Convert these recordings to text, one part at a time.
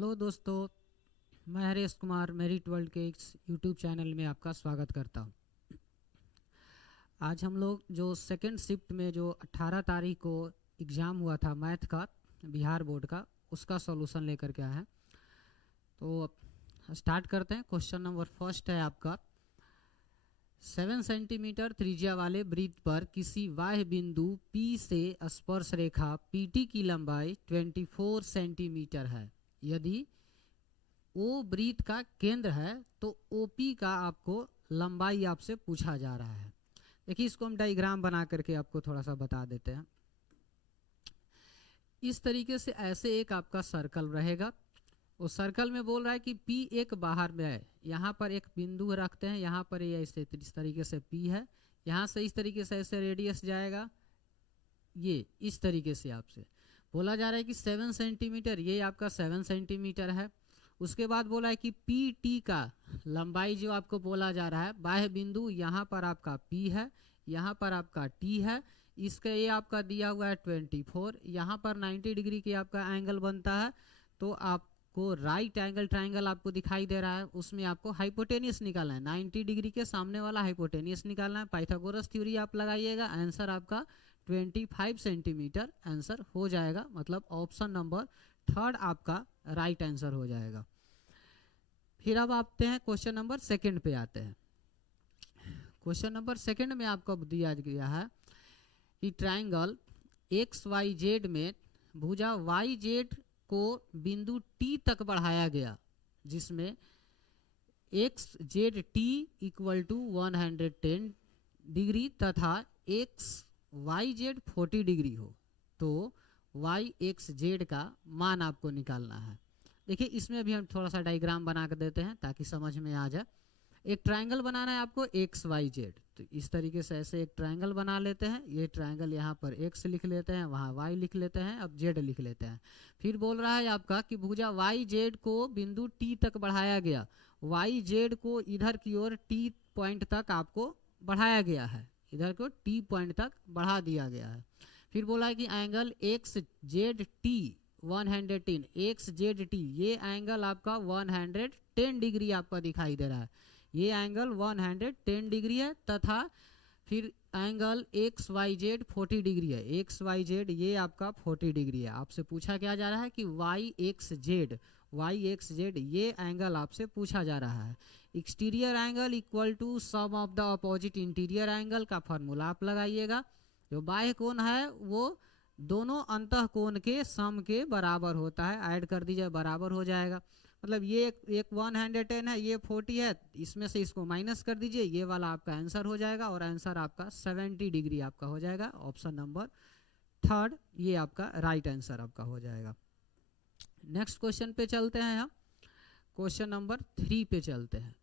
Hello दोस्तों, मैं Haresh Kumar merit world के इस यूट्यूब चैनल में आपका स्वागत करता हूं। आज हम लोग जो सेकंड शिफ्ट में जो 18 तारीख को एग्ज़ाम हुआ था मैथ का बिहार बोर्ड का, उसका सॉल्यूशन लेकर के आए हैं। तो स्टार्ट करते हैं। क्वेश्चन नंबर फर्स्ट है आपका, 7 सेंटीमीटर त्रिज्या वाले वृत्त पर किसी बाह्य बिंदु P से स्पर्श रेखा PT की लंबाई 24 सेंटीमीटर है। यदि ओ वृत्त का केंद्र है तो OP का आपको लंबाई आपसे पूछा जा रहा है। देखिए, इसको हम डायग्राम बना करके आपको थोड़ा सा बता देते हैं। इस तरीके से ऐसे एक आपका सर्कल रहेगा। उस सर्कल में बोल रहा है कि P एक बाहर में है। यहाँ पर एक बिंदु रखते हैं, यहाँ पर ये ऐसे इस तरीके से P है। यहाँ से इस तरीके से ऐसे रेडियस जाएगा, ये इस तरीके से आपसे बोला जा रहा है कि 7 सेंटीमीटर, ये आपका 7 सेंटीमीटर है। उसके बाद बोला है कि PT का लंबाई जो आपको बोला जा रहा है, बाह्य बिंदु यहाँ पर आपका P है, यहाँ पर आपका T है, इसका ये आपका दिया हुआ है 24, यहाँ पर 90 डिग्री की आपका एंगल बनता है। तो आपको राइट एंगल ट्राइंगल आपको दिखाई दे रहा है, उसमें आपको हाइपोटेनियस निकालना है। 90 डिग्री के सामने वाला हाइपोटेनियस निकालना है। पाइथागोरस थ्योरी आप लगाइएगा, आंसर आपका 25 सेंटीमीटर आंसर हो जाएगा। मतलब ऑप्शन नंबर थर्ड आपका राइट आंसर हो जाएगा। फिर अब आते हैं क्वेश्चन नंबर सेकंड पे आते हैं। क्वेश्चन नंबर सेकंड में आपको दिया गया है कि ट्राइंगल XYZ में भुजा YZ को बिंदु T तक बढ़ाया गया, जिसमें XZT इक्वल टू 110 डिग्री तथा XYZ 40 डिग्री हो, तो YXZ का मान आपको निकालना है। देखिए, इसमें भी हम थोड़ा सा डायग्राम बना कर देते हैं ताकि समझ में आ जाए। एक ट्रायंगल बनाना है आपको XYZ, तो इस तरीके से ऐसे एक ट्रायंगल बना लेते हैं। ये ट्रायंगल यहाँ पर X लिख लेते हैं, वहाँ Y लिख लेते हैं, अब Z लिख लेते हैं। फिर बोल रहा है आपका कि भुजा YZ को बिंदु T तक बढ़ाया गया। YZ को इधर की ओर T पॉइंट तक आपको बढ़ाया गया है, इधर को T पॉइंट तक बढ़ा दिया गया है। फिर बोला है कि एंगल XZT 110, XZT ये एंगल आपका 110 डिग्री आपका दिखाई दे रहा है। ये एंगल 110 डिग्री है तथा फिर एंगल XYZ 40 डिग्री है। XYZ ये आपका 40 डिग्री है। आपसे पूछा क्या जा रहा है कि YXZ ये एंगल आपसे पूछा जा रहा है। Exterior angle equal to sum of the opposite interior angle का फॉर्मूला आप लगाइएगा। जो बाह्य कोण है वो दोनों अंतः कोण के सम के बराबर होता है, ऐड कर दीजिए, बराबर हो जाएगा। मतलब ये एक 110 है, ये 40 है, इसमें से इसको माइनस कर दीजिए, ये वाला आपका आंसर हो जाएगा और आंसर आपका 70 डिग्री आपका हो जाएगा। ऑप्शन नंबर थर्ड ये आपका राइट आंसर आपका हो जाएगा। नेक्स्ट क्वेश्चन पे चलते हैं हम। क्वेश्चन नंबर 3 पे चलते हैं।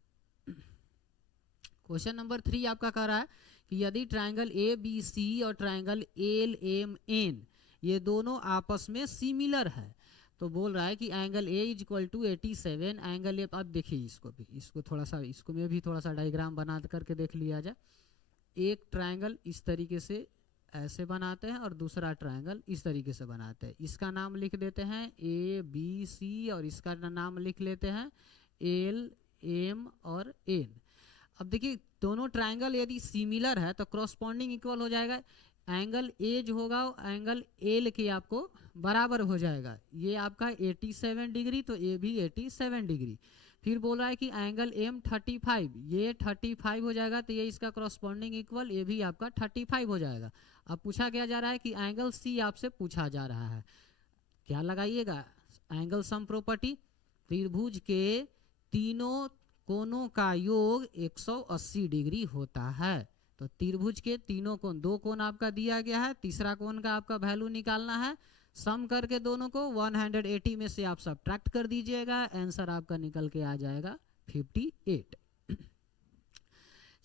क्वेश्चन नंबर 3 आपका कह रहा है कि यदि ट्रायंगल ABC और ट्रायंगल LMN ये दोनों आपस में सिमिलर है, तो बोल रहा है कि angle A is equal to 87, angle A. अब देखिए इसको थोड़ा सा, इसको में भी थोड़ा सा डायग्राम बना करके देख लिया जाए। एक ट्रायंगल इस तरीके से ऐसे बनाते हैं और दूसरा ट्रायंगल इस तरीके से बनाते हैं। इसका नाम लिख देते हैं ABC और इसका नाम लिख लेते हैं LM और N। अब देखिए, दोनों ट्रायंगल यदि सिमिलर है तो क्रॉसपॉन्डिंग इक्वल हो जाएगा। एंगल ए जो होगा एंगल एल के आपको बराबर हो जाएगा। ये आपका 87 डिग्री, तो ये भी 87 डिग्री। फिर बोल रहा है कि एंगल एम 35, ये 35 हो जाएगा, तो ये इसका क्रॉसपॉन्डिंग इक्वल, ये भी आपका 35 हो जाएगा। अब पूछा क्या जा रहा है कि एंगल सी आपसे पूछा जा रहा है। क्या लगाइएगा, एंगल सम प्रॉपर्टी। त्रिभुज के तीनों कोणों का योग 180 डिग्री होता है। तो त्रिभुज के तीनों कोण, दो कोण आपका दिया गया है, तीसरा कोण का आपका वैल्यू निकालना है। सम करके दोनों को 180 में से आप सब्ट्रैक्ट कर दीजिएगा, आंसर आपका निकल के आ जाएगा 58।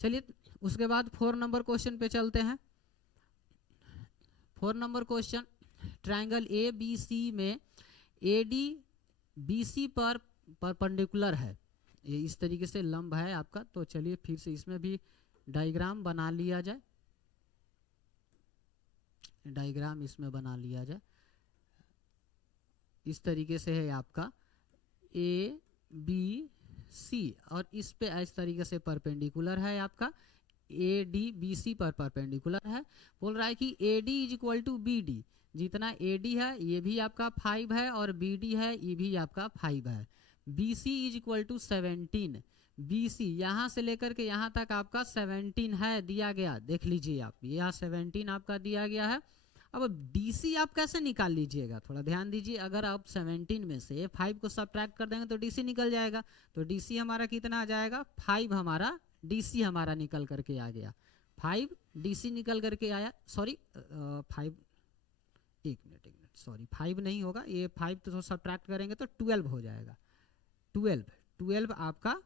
चलिए उसके बाद 4 नंबर क्वेश्चन पे चलते हैं। 4 नंबर क्वेश्चन, ट्रायंगल ABC में AD BC पर परपेंडिकुलर है, ये इस तरीके से लंब है आपका। तो चलिए फिर से इसमें भी डायग्राम बना लिया जाए, डायग्राम इसमें बना लिया जाए। इस तरीके से है आपका ए बी सी और इस पे इस तरीके से परपेंडिकुलर है आपका ए डी बी सी पर परपेंडिकुलर है। बोल रहा है कि A D is equal to B D, जितना ए डी है ये भी आपका 5 है और बी डी है ये भी आपका 5 है। B C is equal to 17, B C यहाँ से लेकर के यहाँ तक आपका 17 है दिया गया, देख लीजिए आप यहाँ 17 आपका दिया गया है। अब DC आप कैसे निकाल लीजिएगा, थोड़ा ध्यान दीजिए। अगर आप 17 में से 5 को सब्ट्रैक्ट कर देंगे तो DC निकल जाएगा। तो DC हमारा कितना आ जाएगा, 5 हमारा DC हमारा निकल करके आ गया, 5 DC निकल करके आया। सॉरी 5, एक मिनट सॉरी 5 नहीं होगा ये, 5 तो सब्ट्रैक्ट करेंगे तो 12 हो जाएगा। 12 आपका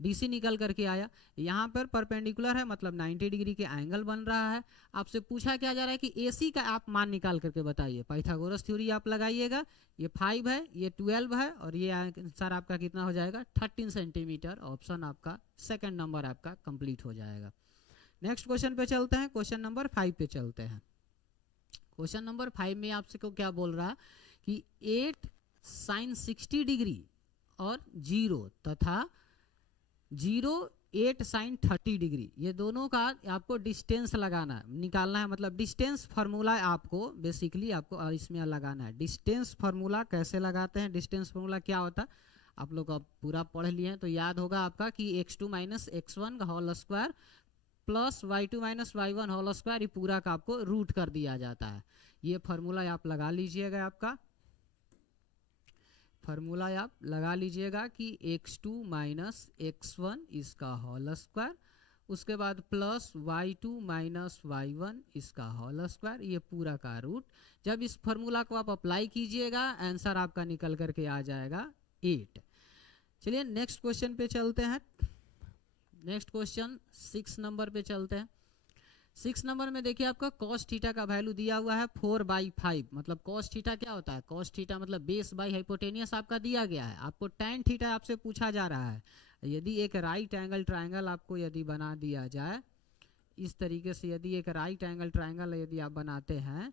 DC निकल करके आया। यहाँ पर परपेंडिकुलर है मतलब 90 डिग्री के एंगल बन रहा है। आपसे पूछा क्या जा रहा है कि AC का आप मान निकाल करके बताइए। पाइथागोरस थ्योरी आप लगाइएगा, ये 5 है ये 12 है और ये आंसर आपका कितना हो जाएगा 13 सेंटीमीटर। ऑप्शन आपका सेकंड नंबर आपका कंप्लीट हो जाएगा। नेक्स्ट क्वेश्चन पे चलते हैं, क्वेश्चन नंबर 5 पे चलते हैं। क्वेश्चन नंबर 5 में आपसे को क्या बोल रहा है कि 8 sin 60 डिग्री और 0 तथा 0 8 sin 30 डिग्री, ये दोनों का आपको डिस्टेंस लगाना है, निकालना है। मतलब डिस्टेंस फार्मूला आपको बेसिकली आपको इसमें लगाना है। डिस्टेंस फार्मूला कैसे लगाते हैं, डिस्टेंस फार्मूला क्या होता है आप लोग अब पूरा पढ़ लिए हैं तो याद होगा आपका कि x2 माइनस x1 का whole square plus y2 minus y1 whole square, ये पूरा का आपको रूट कर दिया जाता है। ये फार्मूला आप लगा लीजिएगा, आपका फार्मूला आप लगा लीजिएगा कि x2 माइनस x1 इसका होल स्क्वायर, उसके बाद प्लस y2 माइनस y1 इसका होल स्क्वायर, ये पूरा का रूट। जब इस फार्मूला को आप अप्लाई कीजिएगा आंसर आपका निकल करके आ जाएगा 8। चलिए नेक्स्ट क्वेश्चन पे चलते हैं। नेक्स्ट क्वेश्चन 6 नंबर पे चलते हैं। 6 नंबर में देखिए आपका cos थीटा का वैल्यू दिया हुआ है 4/5। मतलब cos थीटा क्या होता है, cos थीटा मतलब बेस बाई हाइपोटेनियस आपका दिया गया है। आपको tan थीटा आपसे पूछा जा रहा है। यदि एक राइट एंगल ट्रायंगल आपको यदि बना दिया जाए इस तरीके से, यदि एक राइट एंगल ट्रायंगल यदि आप बनाते हैं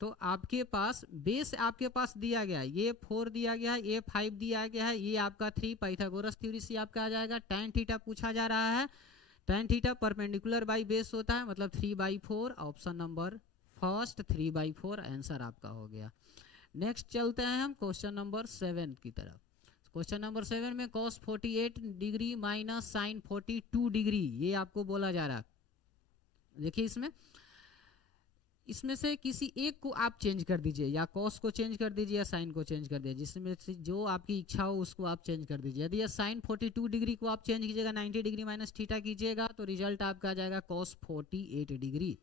तो आपके पास बेस आपके पास दिया गया है, ये 4 दिया गया है, ये 5 दिया गया है, ये आपका 3 पाइथागोरस थ्योरी से आपका आ जाएगा। tan थीटा पूछा जा रहा है, tan theta perpendicular by base होता है मतलब 3/4। ऑप्शन नंबर फर्स्ट 3/4 आंसर आपका हो गया। नेक्स्ट चलते हैं हम क्वेश्चन नंबर 7 की तरफ। क्वेश्चन नंबर 7 में cos 48 degree minus sin 42 degree, ये आपको बोला जा रहा है। देखिए इसमें से किसी एक को आप चेंज कर दीजिए, या cos को चेंज कर दीजिए या sin को चेंज कर दीजिए, जिसमें से जो आपकी इच्छा हो उसको आप चेंज कर दीजिए। यदि sin 42 डिग्री को आप चेंज कीजिएगा 90 डिग्री माइनस थीटा कीजिएगा तो रिजल्ट आपका आ जाएगा cos 48 डिग्री।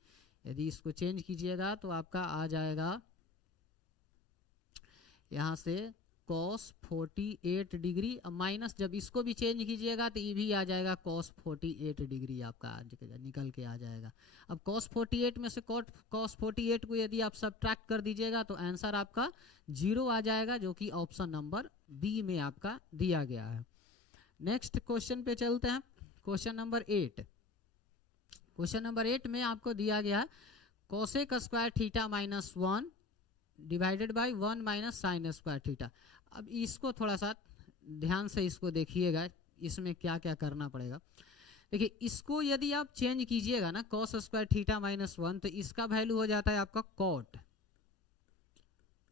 यदि इसको चेंज कीजिएगा तो आपका आ जाएगा यहाँ से cos 48 डिग्री माइनस, जब इसको भी चेंज कीजिएगा तो ये भी आ जाएगा cos 48 डिग्री आपका निकल के आ जाएगा। अब cos 48 में से cos 48 को यदि आप सब्ट्रैक्ट कर दीजिएगा तो आंसर आपका 0 आ जाएगा, जो कि ऑप्शन नंबर बी में आपका दिया गया है। नेक्स्ट क्वेश्चन पे चलते हैं, क्वेश्चन नंबर 8। क्वेश्चन नंबर 8 में आपको दिया गया cosec square theta minus 1 divided by 1 minus sine square theta. अब इसको थोड़ा सा ध्यान से इसको देखिएगा, इसमें क्या क्या करना पड़ेगा। देखिए इसको यदि आप चेंज कीजिएगा ना cos स्क्वायर थीटा माइनस 1 तो इसका वैल्यू हो जाता है आपका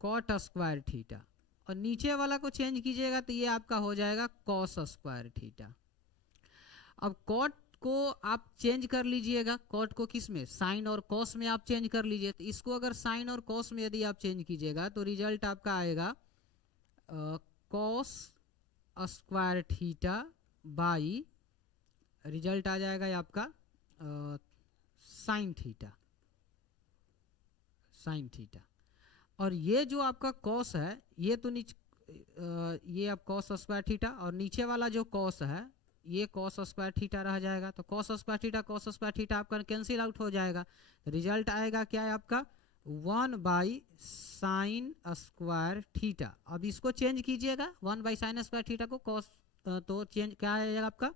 cot स्क्वायर थीटा, और नीचे वाला को चेंज कीजिएगा तो ये आपका हो जाएगा cos स्क्वायर थीटा। अब cot को आप चेंज कर लीजिएगा, cot को किस में, साइन और cos में आप चेंज कर लीजिए। तो इसको अगर साइन और cos में यदि आप चेंज कीजिएगा तो रिजल्ट आपका आएगा cos square theta by result आ जाएगा आपका साइन थीटा। और ये जो आपका cos है ये तो ये आप cos स्क्वायर थीटा, और नीचे वाला जो cos है ये cos स्क्वायर थीटा रह जाएगा। तो cos स्क्वायर थीटा आपका कैंसिल आउट हो जाएगा। रिजल्ट आएगा क्या है आपका 1/sin स्क्वायर थीटा। अब इसको चेंज कीजिएगा 1/sin स्क्वायर थीटा को cos, तो चेंज क्या आएगा आपका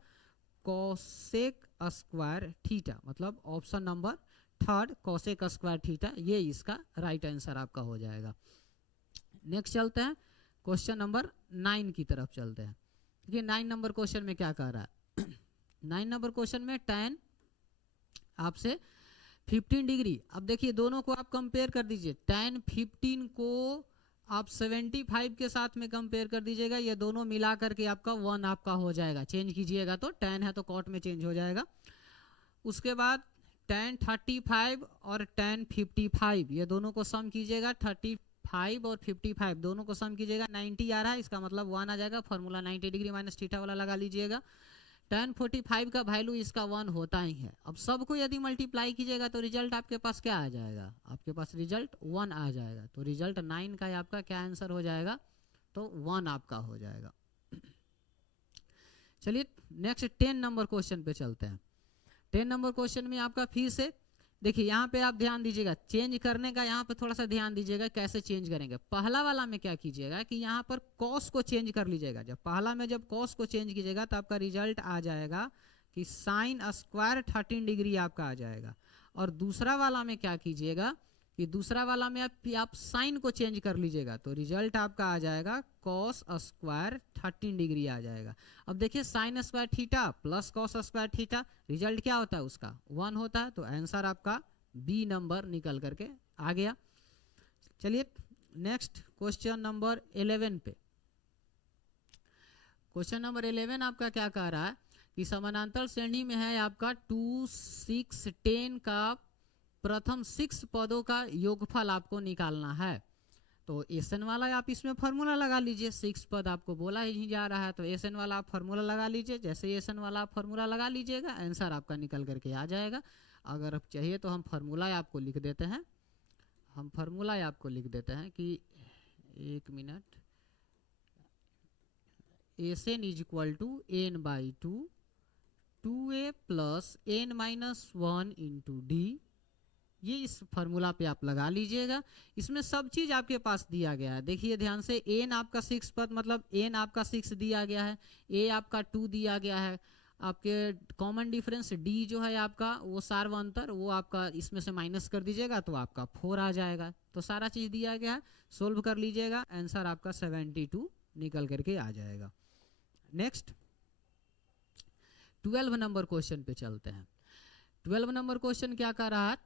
कोसेक स्क्वायर थीटा। मतलब option number third cosec square theta, ये इसका राइट आंसर आपका हो जाएगा। नेक्स्ट चलते हैं क्वेश्चन नंबर 9 की तरफ चलते हैं। देखिए 9 नंबर क्वेश्चन में क्या कह रहा है 9 नंबर क्वेश्चन में tan आपसे 15 डिग्री, अब देखिए दोनों को आप कंपेयर कर दीजिए, tan 15 को आप 75 के साथ में कंपेयर कर दीजिएगा, ये दोनों मिला करके आपका 1 आपका हो जाएगा, चेंज कीजिएगा तो tan है तो cot में चेंज हो जाएगा। उसके बाद tan 35 और tan 55 ये दोनों को सम कीजिएगा, 35 और 55 दोनों को सम कीजिएगा, 90 आ रहा है, इसका मतलब 1 आ जाएगा, फॉर्मूला 90 डिग्री माइनस थीटा वाला लगा लीजिएगा। tan 45 का वैल्यू इसका 1 होता ही है। अब सबको यदि मल्टीप्लाई कीजिएगा तो रिजल्ट आपके पास क्या आ जाएगा, आपके पास रिजल्ट 1 आ जाएगा, तो रिजल्ट 9 का आपका क्या आंसर हो जाएगा, तो 1 आपका हो जाएगा। चलिए नेक्स्ट 10 नंबर क्वेश्चन पे चलते हैं। 10 नंबर क्वेश्चन में आपका फिर से देखिए यहाँ पे आप ध्यान दीजिएगा, चेंज करने का यहाँ पे थोड़ा सा ध्यान दीजिएगा, कैसे चेंज करेंगे। पहला वाला में क्या कीजिएगा कि यहाँ पर कॉस को चेंज कर लीजिएगा, जब पहला में जब कॉस को चेंज कीजिएगा तो आपका रिजल्ट आ जाएगा कि साइन स्क्वायर 13 डिग्री आपका आ जाएगा। और दूसरा वाला में क्या कीजिएगा कि दूसरा वाला में आप साइन को चेंज कर लीजिएगा तो रिजल्ट आपका आ जाएगा कॉस स्क्वायर 13 डिग्री आ जाएगा। अब देखिए sign square theta plus cos square theta, result क्या होता है उसका 1 होता है, तो आंसर आपका बी नंबर निकल करके आ गया। चलिए नेक्स्ट क्वेश्चन नंबर 11 पे। क्वेश्चन नंबर 11 आपका क्या कह रहा है कि समानांतर श्रेणी में है आपका 2, 6, 10 का प्रथम 6 पदों का योगफल आपको निकालना है। तो एसएन वाला आप इसमें फार्मूला लगा लीजिए, 6 पद आपको बोला ही जा रहा है तो एसएन वाला आप फार्मूला लगा लीजिए, जैसे एसएन वाला आप फार्मूला लगा लीजिएगा आंसर आपका निकल करके आ जाएगा। अगर आप चाहिए तो हम फार्मूला आपको लिख देते हैं, हम फार्मूला आपको लिख देते हैं कि 1 minute, S N is equal to n/2 2a plus n-1 into D, ये इस फार्मूला पे आप लगा लीजिएगा। इसमें सब चीज आपके पास दिया गया है, देखिए ध्यान से, n आपका 6 पद मतलब n आपका 6 दिया गया है, a आपका 2 दिया गया है, आपके कॉमन डिफरेंस d जो है आपका वो सार्वंतर वो आपका इसमें से माइनस कर दीजिएगा तो आपका 4 आ जाएगा। तो सारा चीज दिया गया है, सोल्व कर लीजिएगा, आंसर आपका 72 निकल करके आ जाएगा। नेक्स्ट 12 नंबर क्वेश्चन पे चलते हैं। 12 नंबर क्वेश्चन क्या कह रहा है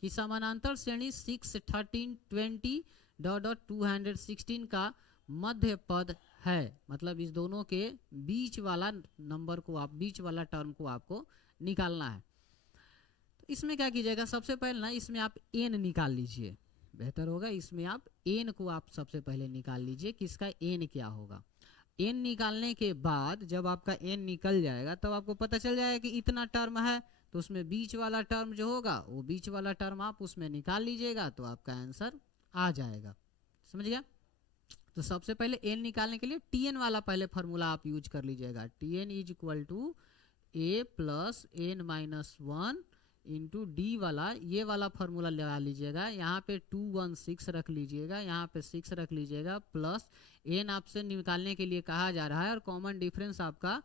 कि समानांतर श्रेणी 6, 13, 20 डॉट 216 का मध्य पद है, मतलब इस दोनों के बीच वाला नंबर को आप बीच वाला टर्म को आपको निकालना है। तो इसमें क्या कीजिएगा, सबसे पहले ना इसमें आप n निकाल लीजिए, बेहतर होगा, इसमें आप n को आप सबसे पहले निकाल लीजिए, किसका n क्या होगा। n निकालने के बाद जब आपका n निकल जाएगा तब आपको पता चल जाएगा कि इतना टर्म है, तो उसमें बीच वाला टर्म जो होगा वो बीच वाला टर्म आप उसमें निकाल लीजिएगा तो आपका आंसर आ जाएगा, समझ गया। तो सबसे पहले n निकालने के लिए tn वाला पहले फार्मूला आप यूज कर लीजिएगा, tn is equal to a plus n-1 into D वाला, ये वाला फार्मूला लगा लीजिएगा, यहाँ पे 216 रख लीजिएगा, यहाँ पे 6 रख लीजिएगा, प्लस n आपसे निकालने के लिए कहा जा रहा है और कॉमन डिफरेंस आपका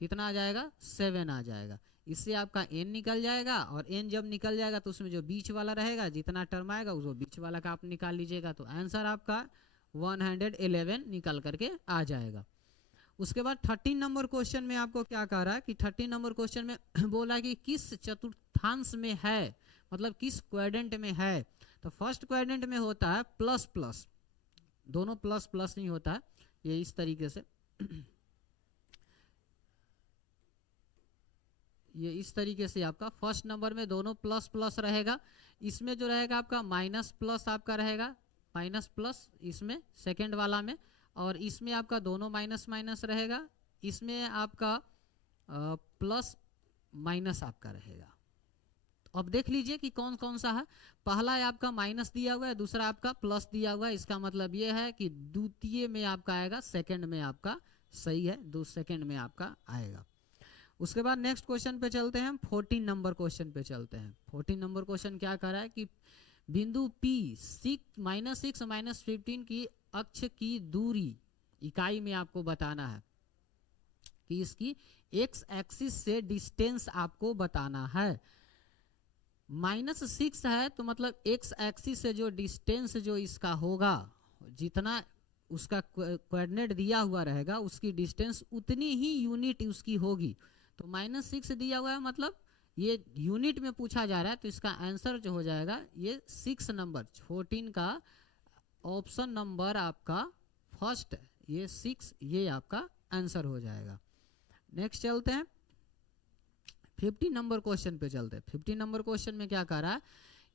कितना आ जाएगा 7 आ जाएगा, इससे आपका n निकल जाएगा। और n जब निकल जाएगा तो उसमें जो बीच वाला रहेगा जितना टर्म आएगा उसको बीच वाला का आप निकाल लीजिएगा, तो आंसर आपका 111 निकल करके आ जाएगा। उसके बाद 13 नंबर क्वेश्चन में आपको क्या कह रहा है कि 13 नंबर क्वेश्चन में बोला कि किस चतुर्थांश में है, मतलब किस क्वाड्रेंट में है। तो फर्स्ट क्वाड्रेंट में होता है प्लस प्लस, दोनों प्लस प्लस नहीं होता है, ये इस तरीके से ये इस तरीके से आपका फर्स्ट नंबर में दोनों प्लस प्लस रहेगा, इसमें जो रहेगा आपका माइनस प्लस आपका रहेगा, माइनस प्लस इसमें सेकंड वाला में, और इसमें आपका दोनों माइनस माइनस रहेगा, इसमें आपका प्लस माइनस आपका रहेगा। तो अब देख लीजिए कि कौन कौन सा है, पहला है आपका माइनस दिया हुआ है, दूसरा आपका प्लस दिया हुआ है, इसका मतलब ये है कि द्वितीय में आपका आएगा, सेकंड में आपका सही है, दो सेकंड में आपका आएगा। उसके बाद नेक्स्ट क्वेश्चन पे चलते हैं, हम 14 नंबर क्वेश्चन पे चलते हैं। 14 नंबर क्वेश्चन क्या कर रहा है कि बिंदु P -6 -15 की अक्ष की दूरी इकाई में आपको बताना है कि इसकी x एक्सिस से डिस्टेंस आपको बताना है। -6 है तो मतलब x एक्सिस से जो डिस्टेंस जो इसका होगा, जितना उसका कोऑर्डिनेट दिया हुआ रहेगा उसकी डिस्टेंस उतनी ही यूनिट उसकी होगी। तो -6 दिया हुआ है मतलब ये यूनिट में पूछा जा रहा है, तो इसका आंसर जो हो जाएगा ये 6 नंबर 14 का ऑप्शन नंबर आपका फर्स्ट है, ये 6 ये आपका आंसर हो जाएगा। नेक्स्ट चलते हैं 50 नंबर क्वेश्चन पे चलते हैं। 50 नंबर क्वेश्चन में क्या कह रहा है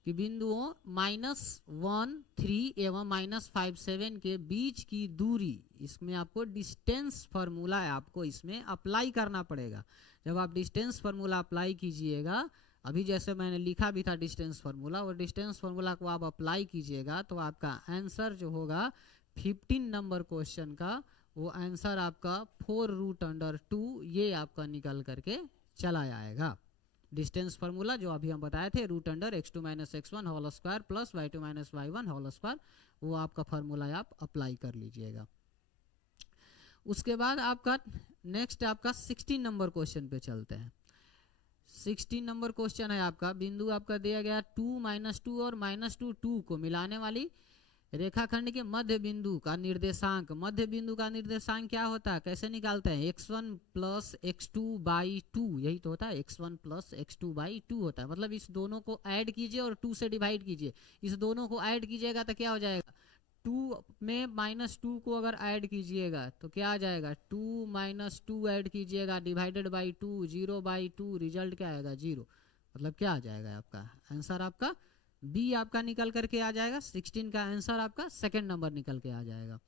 कि बिंदुओं -1 3 एवं -5 7 के बीच की दूरी, इसमें आपको डिस्टेंस फार्मूला है आपको इसमें अप्लाई करना पड़ेगा। जब आप डिस्टेंस फार्मूला अप्लाई कीजिएगा, अभी जैसे मैंने लिखा भी था डिस्टेंस फार्मूला, और डिस्टेंस फार्मूला को आप अप्लाई कीजिएगा तो आपका आंसर जो होगा 15 नंबर क्वेश्चन का वो आंसर आपका 4√2 ये आपका निकल करके चला आएगा। डिस्टेंस फार्मूला जो अभी हम बताए थे √x2 - x1 whole square plus y2 - y1 whole square, वो आपका फार्मूला आप अप्लाई कर लीजिएगा। उसके बाद आपका नेक्स्ट आपका 16 नंबर क्वेश्चन पे चलते हैं। 16 नंबर क्वेश्चन है आपका, बिंदु आपका दिया गया 2 -2 और -2 को मिलाने वाली रेखाखंड के मध्य बिंदु का निर्देशांक, मध्य बिंदु का निर्देशांक क्या होता है, कैसे निकालते हैं, x1 + x2/2, यही तो होता है, x1 + x2/2 होता है। मतलब इस दोनों को ऐड कीजिए और 2 से डिवाइड कीजिए, इस दोनों को ऐड कीजिएगा तो क्या हो जाएगा, 2 में -2 को अगर ऐड कीजिएगा तो क्या आ जाएगा, 2 - 2 ऐड कीजिएगा डिवाइडेड बाई 2 0/2, रिजल्ट क्या आएगा 0। मतलब क्या आ जाएगा आपका आंसर, आपका बी आपका निकल करके आ जाएगा। 16 का आंसर आपका सेकंड नंबर निकल के आ जाएगा।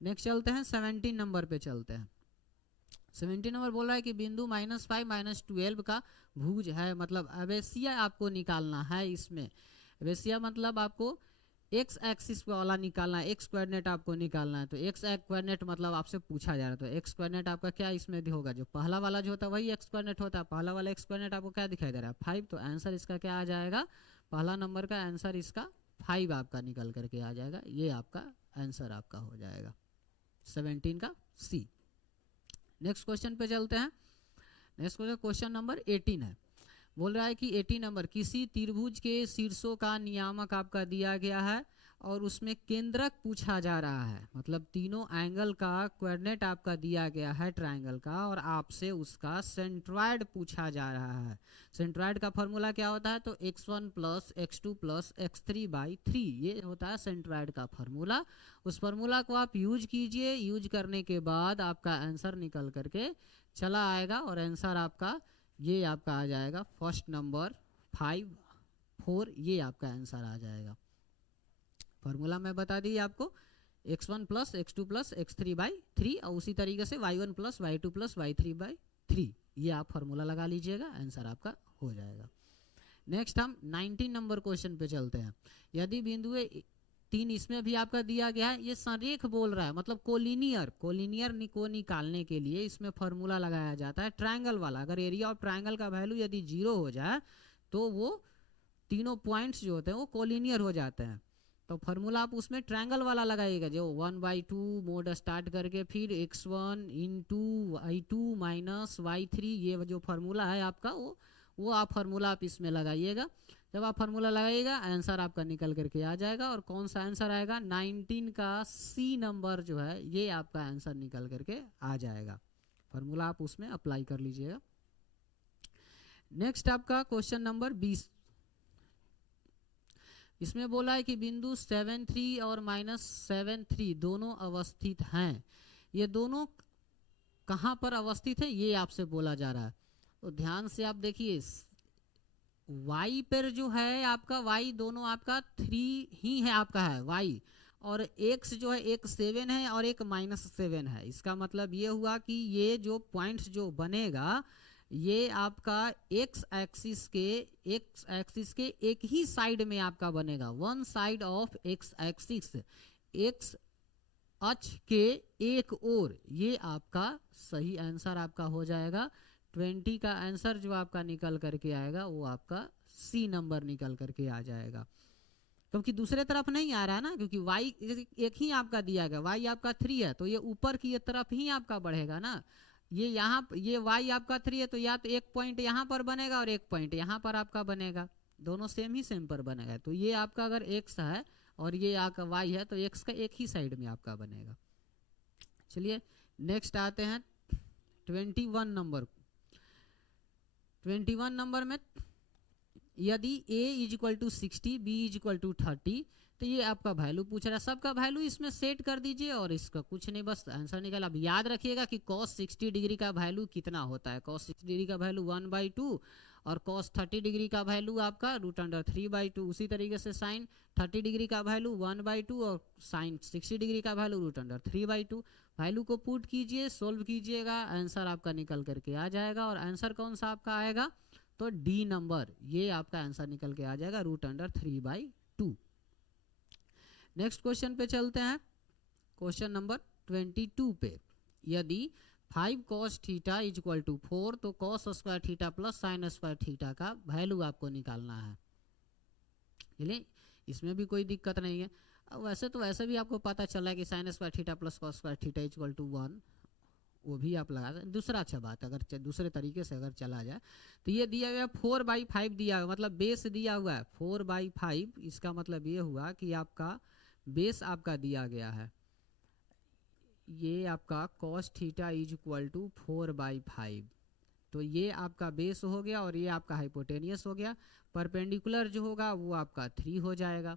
नेक्स्ट चलते हैं 17 नंबर पे चलते हैं। 17 नंबर बोल रहा है कि बिंदु -5 -12 का भुज है, मतलब अवेसिया आपको निकालना है। इसमें अवेसिया मतलब आपको एक्स एक्सिस वाला निकालना है, एक्स कोऑर्डिनेट आपको निकालना है। तो एक्स कोऑर्डिनेट मतलब आपसे पूछा जा रहा है, तो एक्स कोऑर्डिनेट आपका क्या इसमें होगा, जो पहला वाला जो होता है वही एक्स कोऑर्डिनेट होता है। पहला वाला एक्स कोऑर्डिनेट आपको क्या दिखाई दे रहा है 5, तो आंसर इसका क्या आ जाएगा, पहला नंबर का आंसर इसका 5 आपका निकल करके आ जाएगा। ये आपका आंसर आपका हो जाएगा 17 का सी। नेक्स्ट क्वेश्चन पे चलते हैं। नेक्स्ट क्वेश्चन नंबर 18 है, बोल रहा है कि 18 नंबर, किसी त्रिभुज के शीर्षों का नियामक आपका दिया गया है और उसमें केंद्रक पूछा जा रहा है। मतलब तीनों एंगल का कोऑर्डिनेट आपका दिया गया है ट्रायंगल का, और आपसे उसका सेंट्रॉयड पूछा जा रहा है। सेंट्रॉयड का फॉर्मूला क्या होता है, तो x1 + x2 + x3/3 ये होता है सेंट्रॉयड का फॉर्मूला। उस फॉर्मूला को आप यूज कीजिए, यूज करने के बाद आपका आंसर निकल करके चला आएगा, और आंसर आपका ये आपका आ जाएगा फर्स्ट नंबर 5 4 ये आपका आंसर आ जाएगा। फॉर्मूला मैं बता दी आपको, x1 + x2 + x3/3, और उसी तरीके से y1 + y2 + y3/3 ये आप फॉर्मूला लगा लीजिएगा, आंसर आपका हो जाएगा। नेक्स्ट हम 19 नंबर क्वेश्चन पे चलते हैं। यदि बिंदु 3 इसमें भी आपका दिया गया है, ये संरेख बोल रहा है, मतलब कोलिनियर को निकालने के लिए इसमें फॉर्मूला लगाया जाता है ट्रायंगल वाला। अगर एरिया ऑफ ट्रायंगल का वैल्यू यदि 0 हो जाए तो वो तीनों पॉइंट्स जो होते हैं वो कोलिनियर हो जाते हैं। तो फार्मूला आप उसमें ट्रायंगल वाला लगाइएगा, जो 1/2 मोड स्टार्ट करके फिर x1 × y2 - y3 ये जो फार्मूला है आपका वो आप फार्मूला आप इसमें लगाइएगा। जब आप फार्मूला लगाइएगा आंसर आपका निकल करके आ जाएगा। और कौन सा आंसर आएगा, 19 का सी नंबर जो है ये आपका आंसर निकल करके आ जाएगा। फार्मूला आप उसमें अप्लाई कर लीजिएगा। नेक्स्ट आपका क्वेश्चन नंबर 20, इसमें बोला है कि बिंदु 7 3 और -7 3 दोनों अवस्थित हैं। ये दोनों कहाँ पर अवस्थित है ये आपसे बोला जा रहा है। तो ध्यान से आप देखिए, y पर जो है आपका y दोनों आपका 3 ही है आपका है y, और x जो है एक 7 है और एक -7 है। इसका मतलब ये हुआ कि ये जो पॉइंट्स जो बनेगा ये आपका x एक्सिस के एक ही साइड में आपका बनेगा, one side of x axis, x अक्ष के एक ओर। ये आपका सही आंसर आपका हो जाएगा। 20 का आंसर जो आपका निकल करके आएगा वो आपका सी नंबर निकल करके आ जाएगा, क्योंकि दूसरे तरफ नहीं आ रहा है ना, क्योंकि y एक ही आपका दिया गया, y आपका 3 है तो ये ऊपर की तरफ ही आपका बढ़ेगा ना। ये यहाँ ये y आपका 3 है तो या तो एक पॉइंट यहाँ पर बनेगा और एक पॉइंट यहाँ पर आपका बनेगा, दोनों सेम पर बनेगा। तो ये आपका अगर x है और ये आपका y है, तो x का एक ही साइड में आपका बनेगा। चलिए नेक्स्ट आते हैं 21 नंबर। 21 नंबर में यदि a is equal to 60, b is equal to 30, तो ये आपका वैल्यू पूछ रहा है। सबका वैल्यू इसमें सेट कर दीजिए और इसका कुछ नहीं, बस आंसर निकल। अब याद रखिएगा कि cos 60 डिग्री का वैल्यू कितना होता है। cos 60 डिग्री का वैल्यू 1/2 और cos 30 डिग्री का वैल्यू आपका √3/2। उसी तरीके से sin 30 डिग्री का वैल्यू 1/2 और sin 60 डिग्री का वैल्यू √3/2। वैल्यू को पुट कीजिए, सोल्व कीजिएगा, आंसर आपका निकल करके आ जाएगा। और आंसर कौन सा आपका आएगा, तो डी नंबर, ये आपका आंसर निकल के आ जाएगा √3/2। नेक्स्ट क्वेश्चन पे चलते हैं, क्वेश्चन नंबर 22 पे। यदि 5 cos theta is equal to 4, तो cos square theta plus sine square theta का वैल्यू आपको निकालना है। चलिए इसमें भी कोई दिक्कत नहीं है। अब वैसे भी आपको पता चला है कि sine square theta plus cos square theta is equal to 1, वो भी आप लगा सकते। दूसरा अच्छा बात, अगर दूसरे तरीके से अगर चला जाए तो ये दिया हुआ 4/5 दिया हुआ, मतलब बेस दिया हुआ है 4/5। इसका मतलब ये हुआ कि आपका बेस आपका दिया गया है, ये आपका cos theta is equal to 4/5, तो ये आपका बेस हो गया और ये आपका हाइपोटेनियस हो गया। परपेंडिकुलर जो होगा वो आपका 3 हो जाएगा।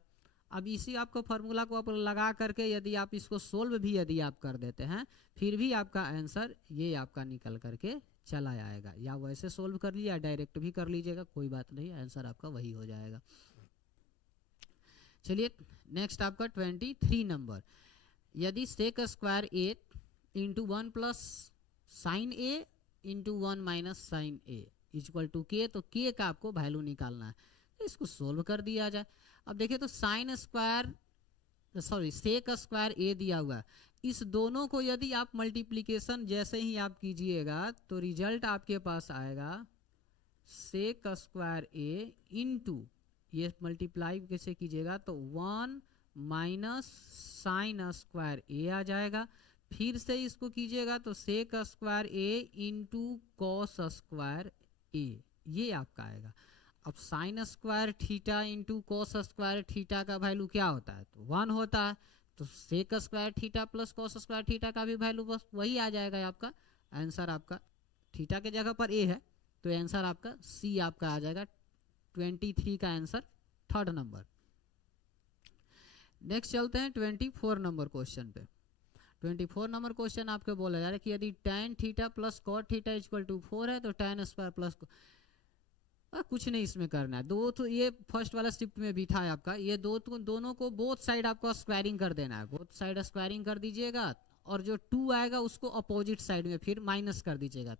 अब इसी आपको फार्मूला को आप लगा करके यदि आप इसको सोल्व भी यदि आप कर देते हैं, फिर भी आपका आंसर ये आपका निकल करके चला आएगा। या वैसे सोल्व कर लिया, डायरेक्ट भी कर लीजिएगा, कोई बात नहीं, आंसर आपका वही हो जाएगा। चलिए नेक्स्ट आपका 23 नंबर। यदि sec square A into 1 plus sine A into 1 minus sine A is equal to K, तो के का आपको वैल्यू निकालना है। तो इसको सोल्व कर दिया जाए। अब देखिए तो साइन स्क्वायर सेक स्क्वायर ए दिया हुआ है, इस दोनों को यदि आप मल्टीप्लीकेशन जैसे ही आप कीजिएगा तो रिजल्ट आपके पास आएगा सेक स्क्वायर ए इंटू, ये मल्टीप्लाई कैसे कीजिएगा तो 1 माइनस साइन स्क्वायर ए आ जाएगा। फिर से इसको कीजिएगा तो sec square A into cos square A, ये आपका आएगा। अब sine square theta into cos square theta का वैल्यू क्या होता है, तो 1 होता है। तो sec square theta plus cos square theta का भी वैल्यू बस वही आ जाएगा आपका। आंसर आपका थीटा के जगह पर ए है, तो आंसर आपका सी आपका आ जाएगा 23 का आंसर, थर्ड नंबर। नेक्स्ट चलते हैं 24 नंबर क्वेश्चन पे। 24 नंबर क्वेश्चन आपको बोला जा रहा है कि यदि tan theta plus cot theta equal to 4 है, तो tan स्क्वायर प्लस कुछ नहीं इसमें करना है। दो तो ये फर्स्ट वाला स्टेप में भी था आपका, ये दोनों को बोथ साइड आपको स्क्वायरिंग कर देना है। बोथ साइड स्क्वायरिंग कर दीजिएगा और जो 2 आएगा उसको अपोजिट साइड में फिर माइनस कर दीजिएगा।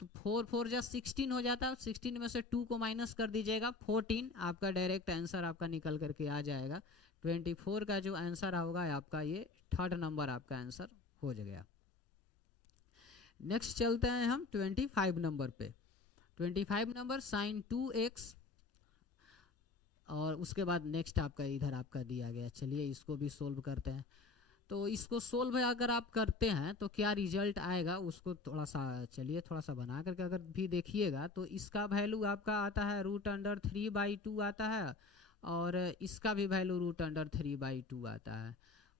तो 4 4 जा 16 हो जाता है, 16 में से 2 को माइनस कर दीजिएगा 14, आपका डायरेक्ट आंसर आपका निकल करके आ जाएगा। 24 का जो आंसर होगा आपका ये थर्ड नंबर आपका आंसर हो जाएगा। नेक्स्ट चलते हैं हम 25 नंबर पे। 25 नंबर साइन 2x, और उसके बाद नेक्स्ट आपका इधर आपका दिया गया। चलिए इसको भी सोल्व करते हैं। तो इसको सोल्व अगर आप करते हैं तो क्या रिजल्ट आएगा उसको थोड़ा सा, चलिए थोड़ा सा बना करके अगर भी देखिएगा तो इसका वैल्यू आपका आता है √3/2 आता है, और इसका भी वैल्यू √3/2 आता है।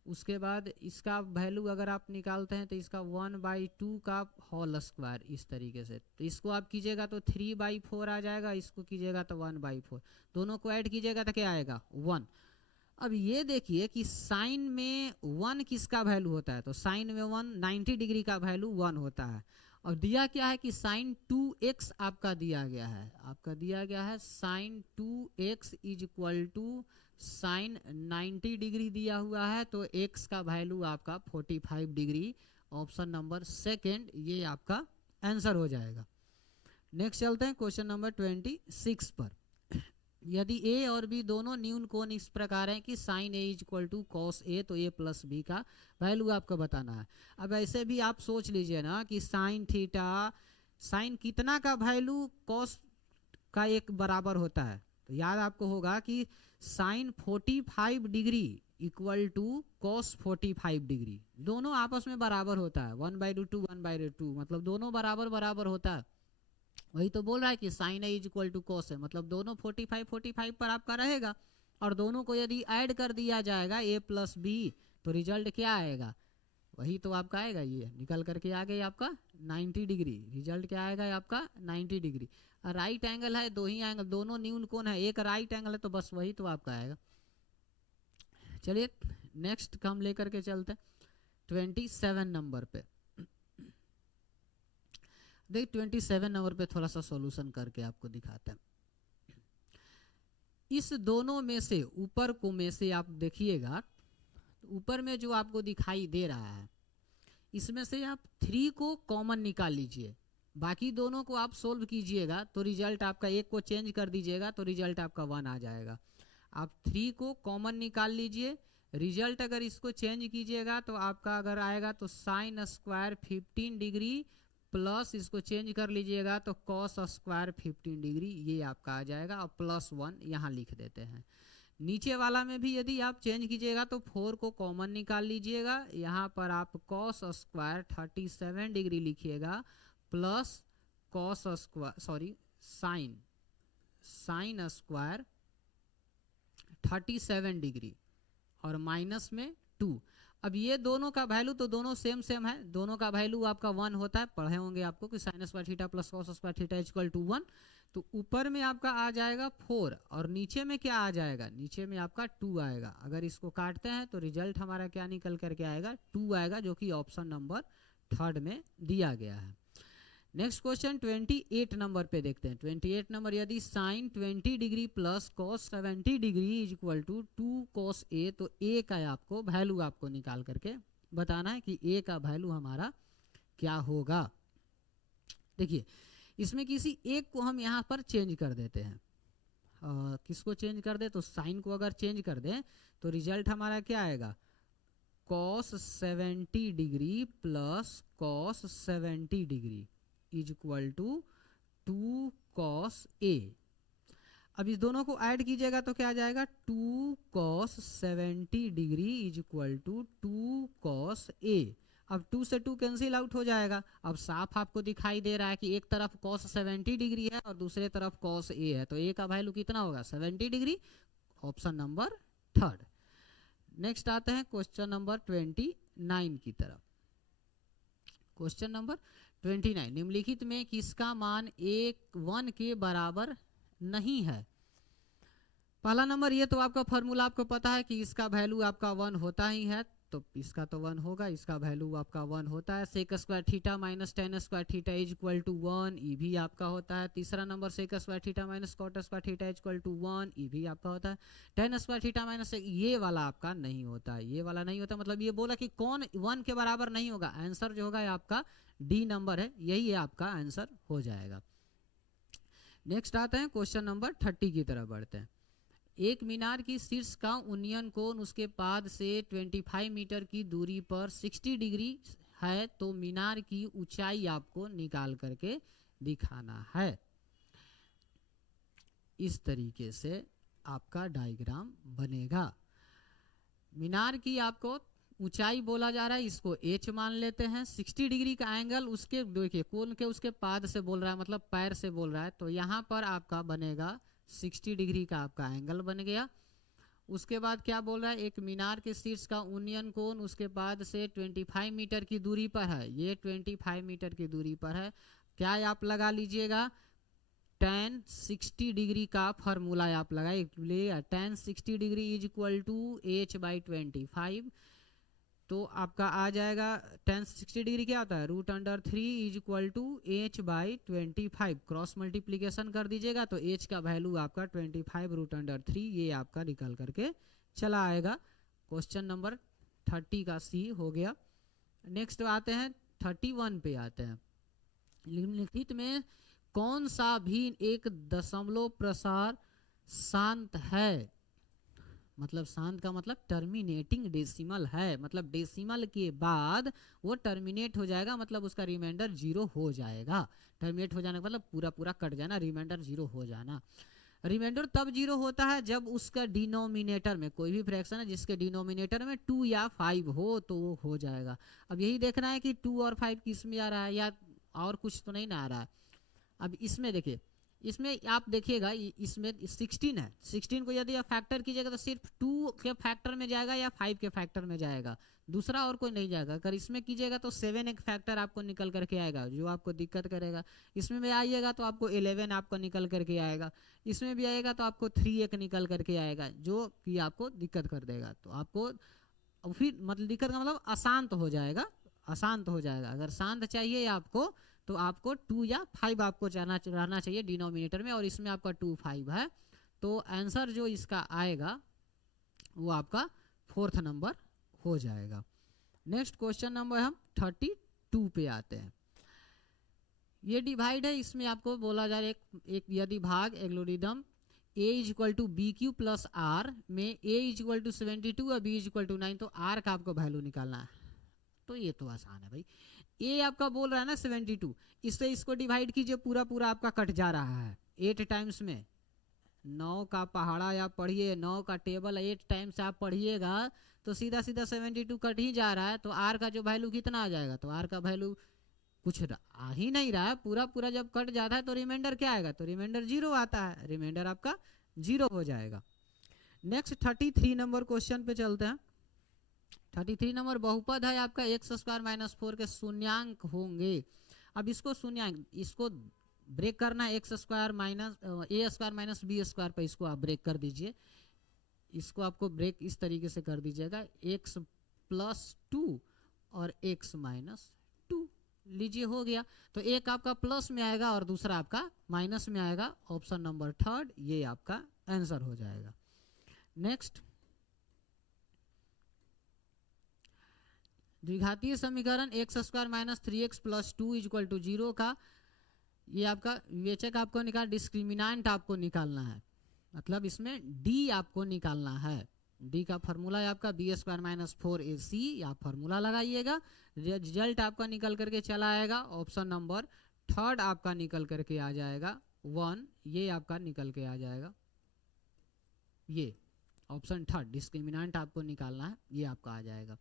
उसके बाद इसका वैल्यू अगर आप निकालते हैं तो इसका 1/2 का होल स्क्वायर, इस तरीके से। तो इसको आप कीजिएगा तो 3/4 आ जाएगा, इसको कीजिएगा तो 1/4, दोनों को ऐड कीजिएगा तो क्या आएगा 1। अब ये देखिए कि साइन में 1 किसका वैल्यू होता है, तो साइन में 1 90 डिग्री का वैल्यू 1 होता है। और दिया क्या है कि साइन 2x आपका दिया गया है, आपका दिया गया है sine 2x is equal to sine 90 degree दिया हुआ है, तो x का वैल्यू आपका 45 डिग्री, ऑप्शन नंबर सेकेंड ये आपका आंसर हो जाएगा। नेक्स्ट चलते हैं क्वेश्चन नंबर 26 पर। यदि a और b दोनों न्यून कोण इस प्रकार हैं कि sine a is equal to cos a, तो a प्लस b का वैल्यू आपको बताना है। अब ऐसे भी आप सोच लीजिए ना कि साइन थीटा, साइन कितना का वैल्यू कॉस का एक बराबर होता है, तो याद आपको होगा कि sine 45 degree equal to cos 45 degree, दोनों आपस में बराबर होता है, 1/2 1/2, मतलब दोनों बराबर बराबर होता है। वही तो बोल रहा है कि sine a is equal to cos है, मतलब दोनों 45 45 पर आपका रहेगा। और दोनों को यदि ऐड कर दिया जाएगा a प्लस बी तो रिजल्ट क्या आएगा, वही तो आपका आएगा, ये निकल करके आ गई आपका 90 डिग्री। रिजल्ट क्या आएगा आपका 90 डिग्री। राइट एंगल है, दो ही एंगल, दोनों न्यून कोण है, एक राइट एंगल है, तो बस वही तो आपका आएगा। चलिए नेक्स्ट हम लेकर के चलते हैं 27 नंबर पे। देख 27 नंबर पे थोड़ा सा सॉल्यूशन करके आपको दिखाते हैं। इस दोनों में से ऊपर को में से आप देखिएगा, ऊपर में जो आपको दिखाई दे रहा है इसमें से आप 3 को कॉमन निकाल लीजिए, बाकी दोनों को आप सोल्व कीजिएगा तो रिजल्ट आपका, एक को चेंज कर दीजिएगा तो रिजल्ट आपका 1 आ जाएगा। आप 3 को कॉमन निकाल लीजिए, रिजल्ट अगर इसको चेंज कीजिएगा तो आपका अगर आएगा तो साइन स्क्वायर 15 डिग्री प्लस इसको चेंज कर लीजिएगा तो कॉस स्क्वायर 15 डिग्री, ये आपका आ जाएगा। और +1 यहाँ लिख देते हैं। नीचे वाला में भी यदि आप चेंज कीजिएगा तो 4 को कॉमन निकाल लीजिएगा, यहाँ पर आप कॉस स्क्वायर 37 डिग्री लिखिएगा plus cos square sine square 37 degree और माइनस में 2। अब ये दोनों का वैल्यू तो दोनों सेम सेम है, दोनों का वैल्यू आपका 1 होता है, पढ़े होंगे आपको कि sine square theta plus cos square theta equal to 1। तो ऊपर में आपका आ जाएगा 4 और नीचे में क्या आ जाएगा, नीचे में आपका 2 आएगा। अगर इसको काटते हैं तो रिजल्ट हमारा क्या निकल करके आएगा 2 आएगा, जो कि ऑप्शन नंबर 3 में दिया गया है। नेक्स्ट क्वेश्चन 28 नंबर पे देखते हैं। 28 नंबर, यदि sine 20 degree plus cos 70 degree is equal to 2 cos A, तो ए का आपको वैल्यू आपको निकाल करके बताना है कि ए का वैल्यू हमारा क्या होगा। देखिए इसमें किसी एक को हम यहाँ पर चेंज कर देते हैं। किसको चेंज कर दे, तो साइन को अगर चेंज कर दें तो रिजल्ट हमारा क्या आएगा, cos 70 degree plus cos 70 degree is equal to 2 cos A. अब इस दोनों को ऐड कीजिएगा तो क्या आ जाएगा 2 cos 70 degree is equal to 2 cos A. अब 2 से 2 कैंसिल आउट हो जाएगा। अब साफ आपको दिखाई दे रहा है कि एक तरफ कॉस 70 डिग्री है और दूसरे तरफ कॉस ए है, तो ए का वैल्यू कितना होगा 70 डिग्री, ऑप्शन नंबर 3। नेक्स्ट आते हैं क्वेश्चन नंबर 29 की तरफ। क्वेश्चन नंबर 29, निम्नलिखित में किसका मान 1 के बराबर नहीं है। पहला नंबर, ये तो आपका फॉर्मूला आपको पता है कि इसका वैल्यू आपका 1 होता ही है, तो इसका तो 1 होगा, इसका वैल्यू आपका 1 होता है। Sec square theta minus tan square theta is equal to 1, ये भी आपका होता है। तीसरा number, sec square theta minus cot square theta is equal to 1, ये भी आपका होता है। टेन स्क्वायर थीटा माइनस, ये वाला आपका नहीं होता है, ये वाला नहीं होता। मतलब ये बोला कि कौन 1 के बराबर नहीं होगा, आंसर जो होगा आपका डी नंबर है, यही आपका आंसर हो जाएगा। नेक्स्ट आते हैं क्वेश्चन नंबर 30 की तरफ बढ़ते हैं। एक मीनार की शीर्ष का उन्नयन कोण उसके पाद से 25 मीटर की दूरी पर 60 डिग्री है, तो मीनार की ऊंचाई आपको निकाल करके दिखाना है। इस तरीके से आपका डायग्राम बनेगा। मीनार की आपको ऊंचाई बोला जा रहा है, इसको h मान लेते हैं। 60 डिग्री का एंगल उसके, देखिए कोण के उसके पाद से बोल रहा है, मतलब पैर से बोल रहा है, तो यहाँ पर आपका बनेगा 60 डिग्री का आपका एंगल बन गया। उसके बाद क्या बोल रहा है, एक मीनार के शीर्ष का उन्नयन कोण उसके पाद से 25 मीटर की दूरी पर है, ये 25 मीटर की दूरी पर है। क्या आप लगा लीजिएगा, tan 60 डिग्री का फॉर्मूला आप लगाइए। tan 60 degree is equal to h/25, तो आपका आ जाएगा tan 60 डिग्री क्या होता है, √3 is equal to h/25। Cross multiplication कर दीजिएगा तो h का वैल्यू आपका 25 √3, ये आपका निकल करके चला आएगा। क्वेश्चन नंबर 30 का सी हो गया। नेक्स्ट आते हैं 31 पे आते हैं। निम्नलिखित में कौन सा भी एक दशमलव प्रसार शांत है, मतलब शांत का मतलब टर्मिनेटिंग डेसिमल है, मतलब डेसिमल के बाद वो टर्मिनेट हो जाएगा, मतलब उसका रिमाइंडर 0 हो जाएगा। टर्मिनेट हो जाने का मतलब पूरा पूरा कट जाना, रिमाइंडर 0 हो जाना। रिमाइंडर तब 0 होता है जब उसका डिनोमिनेटर में, कोई भी फ्रैक्शन है जिसके डिनोमिनेटर में 2 या 5 हो तो वो हो जाएगा। अब यही देखना है कि 2 और 5 किस में आ रहा है, या और कुछ तो नहीं ना आ रहा है। अब इसमें देखिए इसमें आप देखिएगा इसमें 16 है, 16 को यदि आप फैक्टर कीजिएगा तो सिर्फ 2 के फैक्टर में जाएगा या 5 के फैक्टर में जाएगा, दूसरा और कोई नहीं जाएगा। अगर इसमें कीजिएगा तो 7 एक फैक्टर आपको निकल करके आएगा जो आपको दिक्कत करेगा। इसमें भी आइएगा तो आपको 11 आपको निकल करके आएगा, इसमें भी आएगा तो आपको 3 एक निकल करके आएगा जो कि आपको दिक्कत कर देगा। तो आपको फिर मतलब दिक्कत का मतलब अशांत हो जाएगा, अशांत हो जाएगा। अगर शांत चाहिए आपको तो आपको 2 या 5 आपको रहना चाहिए डिनोमिनेटर में, और इसमें आपका 2 5 है, तो आंसर जो इसका आएगा वो आपका 4th नंबर हो जाएगा। नेक्स्ट क्वेश्चन नंबर हम 32 पे आते हैं। ये डिवाइड है, इसमें आपको बोला जा रहा है एक यदि भाग algorithm a is equal to B Q plus R में a इज इक्वल टू 72 और b इज इक्वल टू 9, तो r का आपको वैल्यू निकालना है। तो ये तो आसान है भाई, a आपका बोल रहा है ना 72, इससे इसको डिवाइड कीजिए, पूरा पूरा आपका कट जा रहा है 8 टाइम्स में। 9 का पहाड़ा आप पढ़िए, 9 का टेबल 8 टाइम्स आप पढ़िएगा तो सीधा सीधा 72 कट ही जा रहा है। तो r का जो वैल्यू कितना आ जाएगा, तो r का वैल्यू कुछ आ ही नहीं रहा है, पूरा पूरा जब कट जाता है तो रिमाइंडर क्या आएगा, तो रिमाइंडर 0 आता है, रिमाइंडर आपका 0 हो जाएगा। नेक्स्ट 33 नंबर क्वेश्चन पे चलते हैं। 33 नंबर बहुपद है आपका एक्स स्क्वायर माइनस 4 के शून्यांक होंगे। अब इसको शून्यांक, इसको ब्रेक करना है, एक्स स्क्वायर माइनस ए स्क्वायर माइनस बी स्क्वायर पे इसको आप ब्रेक कर दीजिए। इसको आपको ब्रेक इस तरीके से कर दीजिएगा, एक्स प्लस 2 और एक्स माइनस 2 लीजिए, हो गया। तो एक आपका प्लस में आएगा और दूसरा आपका माइनस में आएगा, ऑप्शन नंबर 3 ये आपका आंसर हो जाएगा। नेक्स्ट द्विघातीय समीकरण X square minus 3x plus 2 equal to 0 का ये आपका विवेचक आपको निकाल, डिस्क्रिमिनेंट आपको निकालना है, मतलब इसमें d आपको निकालना है। d का फॉर्मूला है आपका बी स्क्वायर माइनस 4ac, आप फॉर्मूला लगाइएगा, रिजल्ट आपका निकल करके चला आएगा, ऑप्शन नंबर 3 आपका निकल करके आ जाएगा 1, ये आपका निकल के आ जाएगा, ये ऑप्शन 3 डिस्क्रिमिनेंट आपको निकालना है, ये आपका आ जाएगा।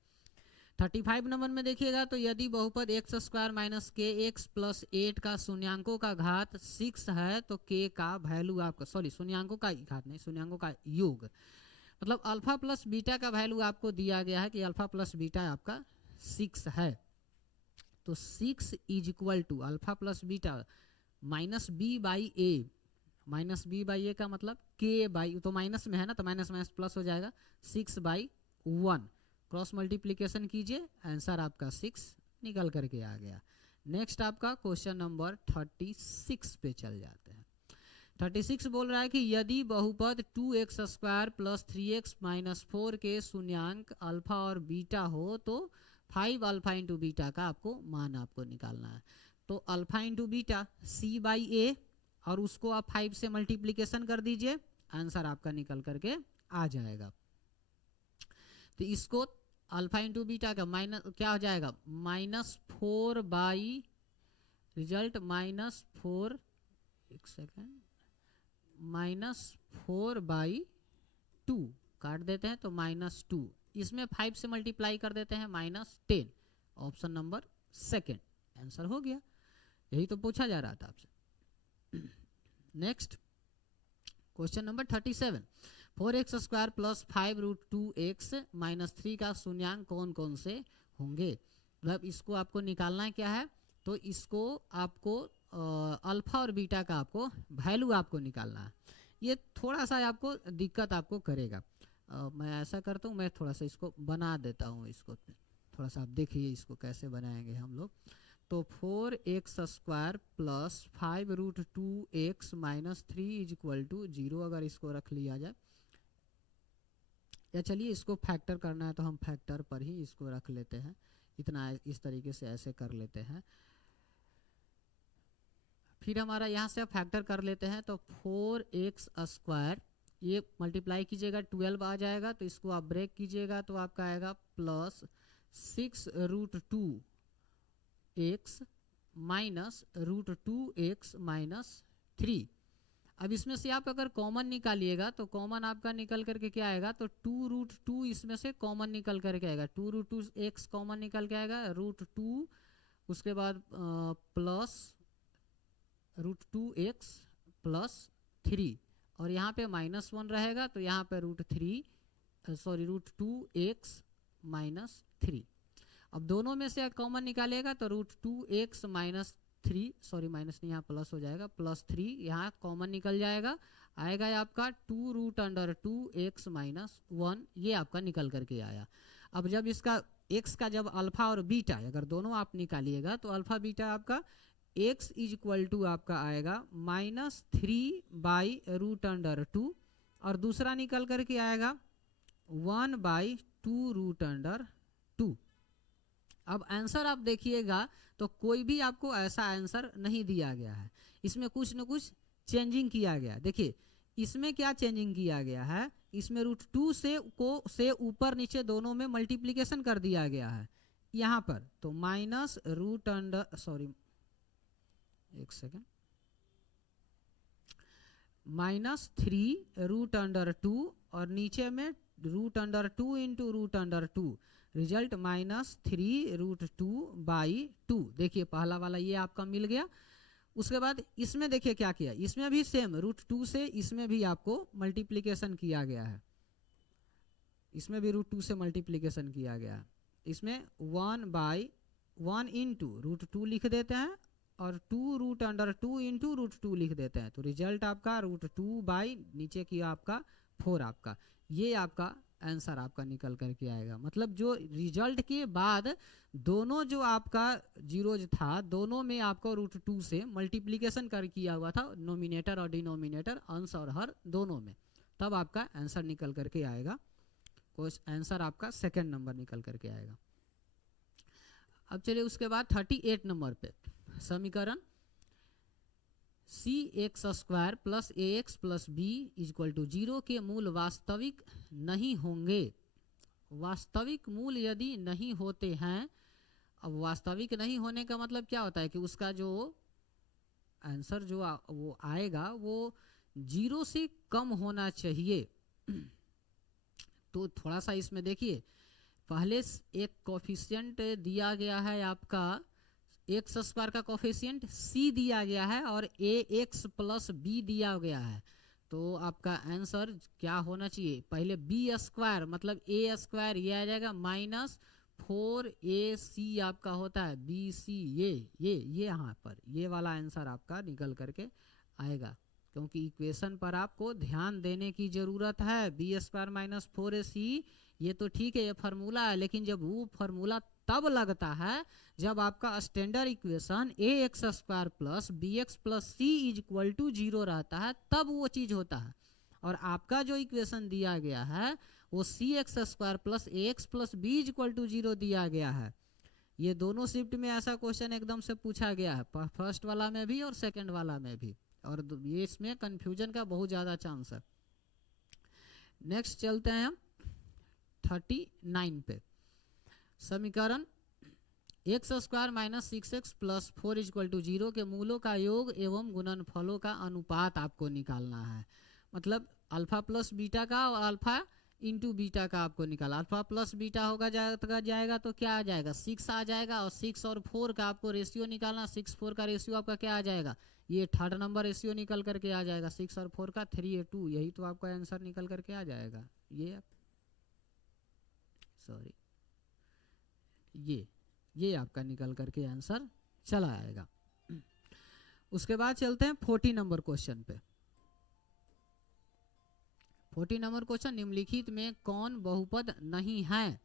35 नंबर में देखिएगा तो यदि बहुपद एक्स स्क्वायर माइनस के एक्स प्लस 8 का शून्यांकों का घात 6 है तो के का वैल्यू आपका, सॉरी शून्यांकों का घात नहीं, शून्यांकों का योग, मतलब अल्फा प्लस बीटा का वैल्यू आपको दिया गया है कि अल्फा प्लस बीटा आपका 6 है। तो 6 is equal to alpha plus beta minus B by A, minus B by A का मतलब के बाई, तो माइनस में है ना तो माइनस माइनस प्लस हो जाएगा, 6/1 क्रॉस मल्टीप्लीकेशन कीजिए, आंसर आपका 6 निकल करके आ गया। नेक्स्ट आपका क्वेश्चन नंबर 36 पे चल जाते हैं। 36 बोल रहा है कि यदि बहुपद 2x square plus 3x minus 4 के शून्यांक अल्फा और बीटा हो तो 5 अल्फा इंटू बीटा का आपको मान आपको निकालना है। तो अल्फा इंटू बीटा c/a और उसको आप 5 से मल्टीप्लीकेशन कर दीजिए, आंसर आपका निकल करके आ जाएगा। तो इसको अल्फा इंटू बीटा का माइनस क्या हो जाएगा, -4 बाई रिजल्ट -4, एक सेकेंड, -4/2 काट देते हैं तो -2, इसमें 5 से मल्टीप्लाई कर देते हैं -10, ऑप्शन नंबर 2 आंसर हो गया। यही तो पूछा जा रहा था आपसे। Next question number 37, 4x square plus 5√2x minus 3 का शून्यांक कौन कौन से होंगे। मतलब इसको आपको निकालना है क्या है, तो इसको आपको अल्फा और बीटा का आपको वैल्यू आपको निकालना है। ये थोड़ा सा आपको दिक्कत आपको करेगा, मैं ऐसा करता हूँ, मैं थोड़ा सा इसको बना देता हूँ, इसको थोड़ा सा आप देखिए इसको कैसे बनाएंगे हम लोग। तो 4x square plus 5√2x minus 3 is equal to 0, अगर इसको रख लिया जाए, या चलिए इसको फैक्टर करना है तो हम फैक्टर पर ही इसको रख लेते हैं, इतना इस तरीके से ऐसे कर लेते हैं। फिर हमारा यहाँ से फैक्टर कर लेते हैं, तो 4x स्क्वायर ये मल्टीप्लाई कीजिएगा 12 आ जाएगा, तो इसको आप ब्रेक कीजिएगा तो आपका आएगा plus 6√2x minus √2x minus 3। अब इसमें से आप अगर कॉमन निकालिएगा तो कॉमन आपका निकल करके क्या आएगा, तो 2√2 इसमें से कॉमन निकल करके आएगा, 2√2x कॉमन निकल के आएगा, √2 उसके बाद प्लस √2x +3 और यहाँ पे -1 रहेगा तो यहाँ पे √2x -3। अब दोनों में से कॉमन निकालिएगा तो √2x -3 सॉरी माइनस नहीं, यहाँ प्लस हो जाएगा, +3 यहाँ कॉमन निकल जाएगा, आएगा आपका 2√2x -1, ये आपका निकल करके आया। अब जब इसका x का जब अल्फा और बीटा अगर दोनों आप निकालिएगा तो अल्फा बीटा आपका x = आपका आएगा -3/√2 और दूसरा निकल करके आएगा 1/2√2। अब आंसर आप देखिएगा तो कोई भी आपको ऐसा आंसर नहीं दिया गया है, इसमें कुछ न कुछ चेंजिंग किया गया। देखिए इसमें क्या चेंजिंग किया गया है, इसमें √2 से ऊपर नीचे दोनों में मल्टीप्लिकेशन कर दिया गया है यहाँ पर, तो -3√2 और नीचे में √2 इंटू √2 रिजल्ट -3√2/2। देखिए पहला वाला ये आपका मिल गया। उसके बाद इसमें देखिए क्या किया, इसमें भी सेम √2 से इसमें भी आपको मल्टीप्लिकेशन किया गया है, इसमें भी √2 से मल्टीप्लिकेशन किया गया है। इसमें 1/1 इंटू √2 लिख देते हैं और 2√2 इंटू √2 लिख देते हैं, तो रिजल्ट आपका √2/ नीचे की आपका 4 आपका, ये आपका आंसर आपका निकल करके आएगा। मतलब जो रिजल्ट के बाद दोनों जो आपका जीरोज था दोनों में आपको √2 से मल्टीप्लिकेशन कर किया हुआ था, नोमिनेटर और डिनोमिनेटर, अंश और हर दोनों में, तब आपका आंसर निकल करके आएगा। आंसर आपका सेकंड नंबर निकल करके आएगा। अब चलिए उसके बाद 38 नंबर पे समीकरण cx² + ax + b = 0 के मूल वास्तविक नहीं होंगे। वास्तविक मूल यदि नहीं होते हैं, अब वास्तविक नहीं होने का मतलब क्या होता है कि उसका जो आंसर जो वो आएगा वो 0 से कम होना चाहिए। तो थोड़ा सा इसमें देखिए, पहले एक कोफिशिएंट दिया गया है आपका x² का कोफिशिएंट c दिया गया है और ax + b दिया गया है, तो आपका आंसर क्या होना चाहिए, पहले b² मतलब a² ये आ जाएगा -4ac आपका होता है bc, ये यहाँ पर ये वाला आंसर आपका निकल करके आएगा, क्योंकि इक्वेशन पर आपको ध्यान देने की ज़रूरत है। b² - 4ac ये तो ठीक है, ये फार्मूला है, लेकिन जब वो फार्मूला तब लगता है जब आपका standard equation ax² + bx + c = 0 रहता है, तब वो चीज़ होता है। और आपका जो इक्वेशन दिया गया है वो cx² + ax + b = 0 दिया गया है। ये दोनों शिफ्ट में ऐसा क्वेश्चन एकदम से पूछा गया है, फर्स्ट वाला में भी और सेकंड वाला में भी, और ये इसमें कंफ्यूजन का बहुत ज़्यादा चांस है। नेक्स्ट चलते हैं हम 39 पे समीकरण x² - 6x + 4 = 0 के मूलों का योग एवं गुणनफलों का अनुपात आपको निकालना है। मतलब अल्फा प्लस बीटा का और अल्फा इंटू बीटा का आपको निकाला, अल्फा प्लस बीटा होगा जाएगा तो क्या आ जाएगा 6 आ जाएगा, और 6 और 4 का आपको रेशियो निकालना, 6-4 का रेशियो आपका क्या आ जाएगा, ये थर्ड नंबर रेशियो निकल करके आ जाएगा, 6 और 4 का 3:2, यही तो आपका आंसर निकल करके आ जाएगा। ये सॉरी ये आपका निकल करके आंसर चला आएगा। उसके बाद चलते हैं 40 नंबर क्वेश्चन पे। 40 नंबर क्वेश्चन, निम्नलिखित में कौन बहुपद नहीं है।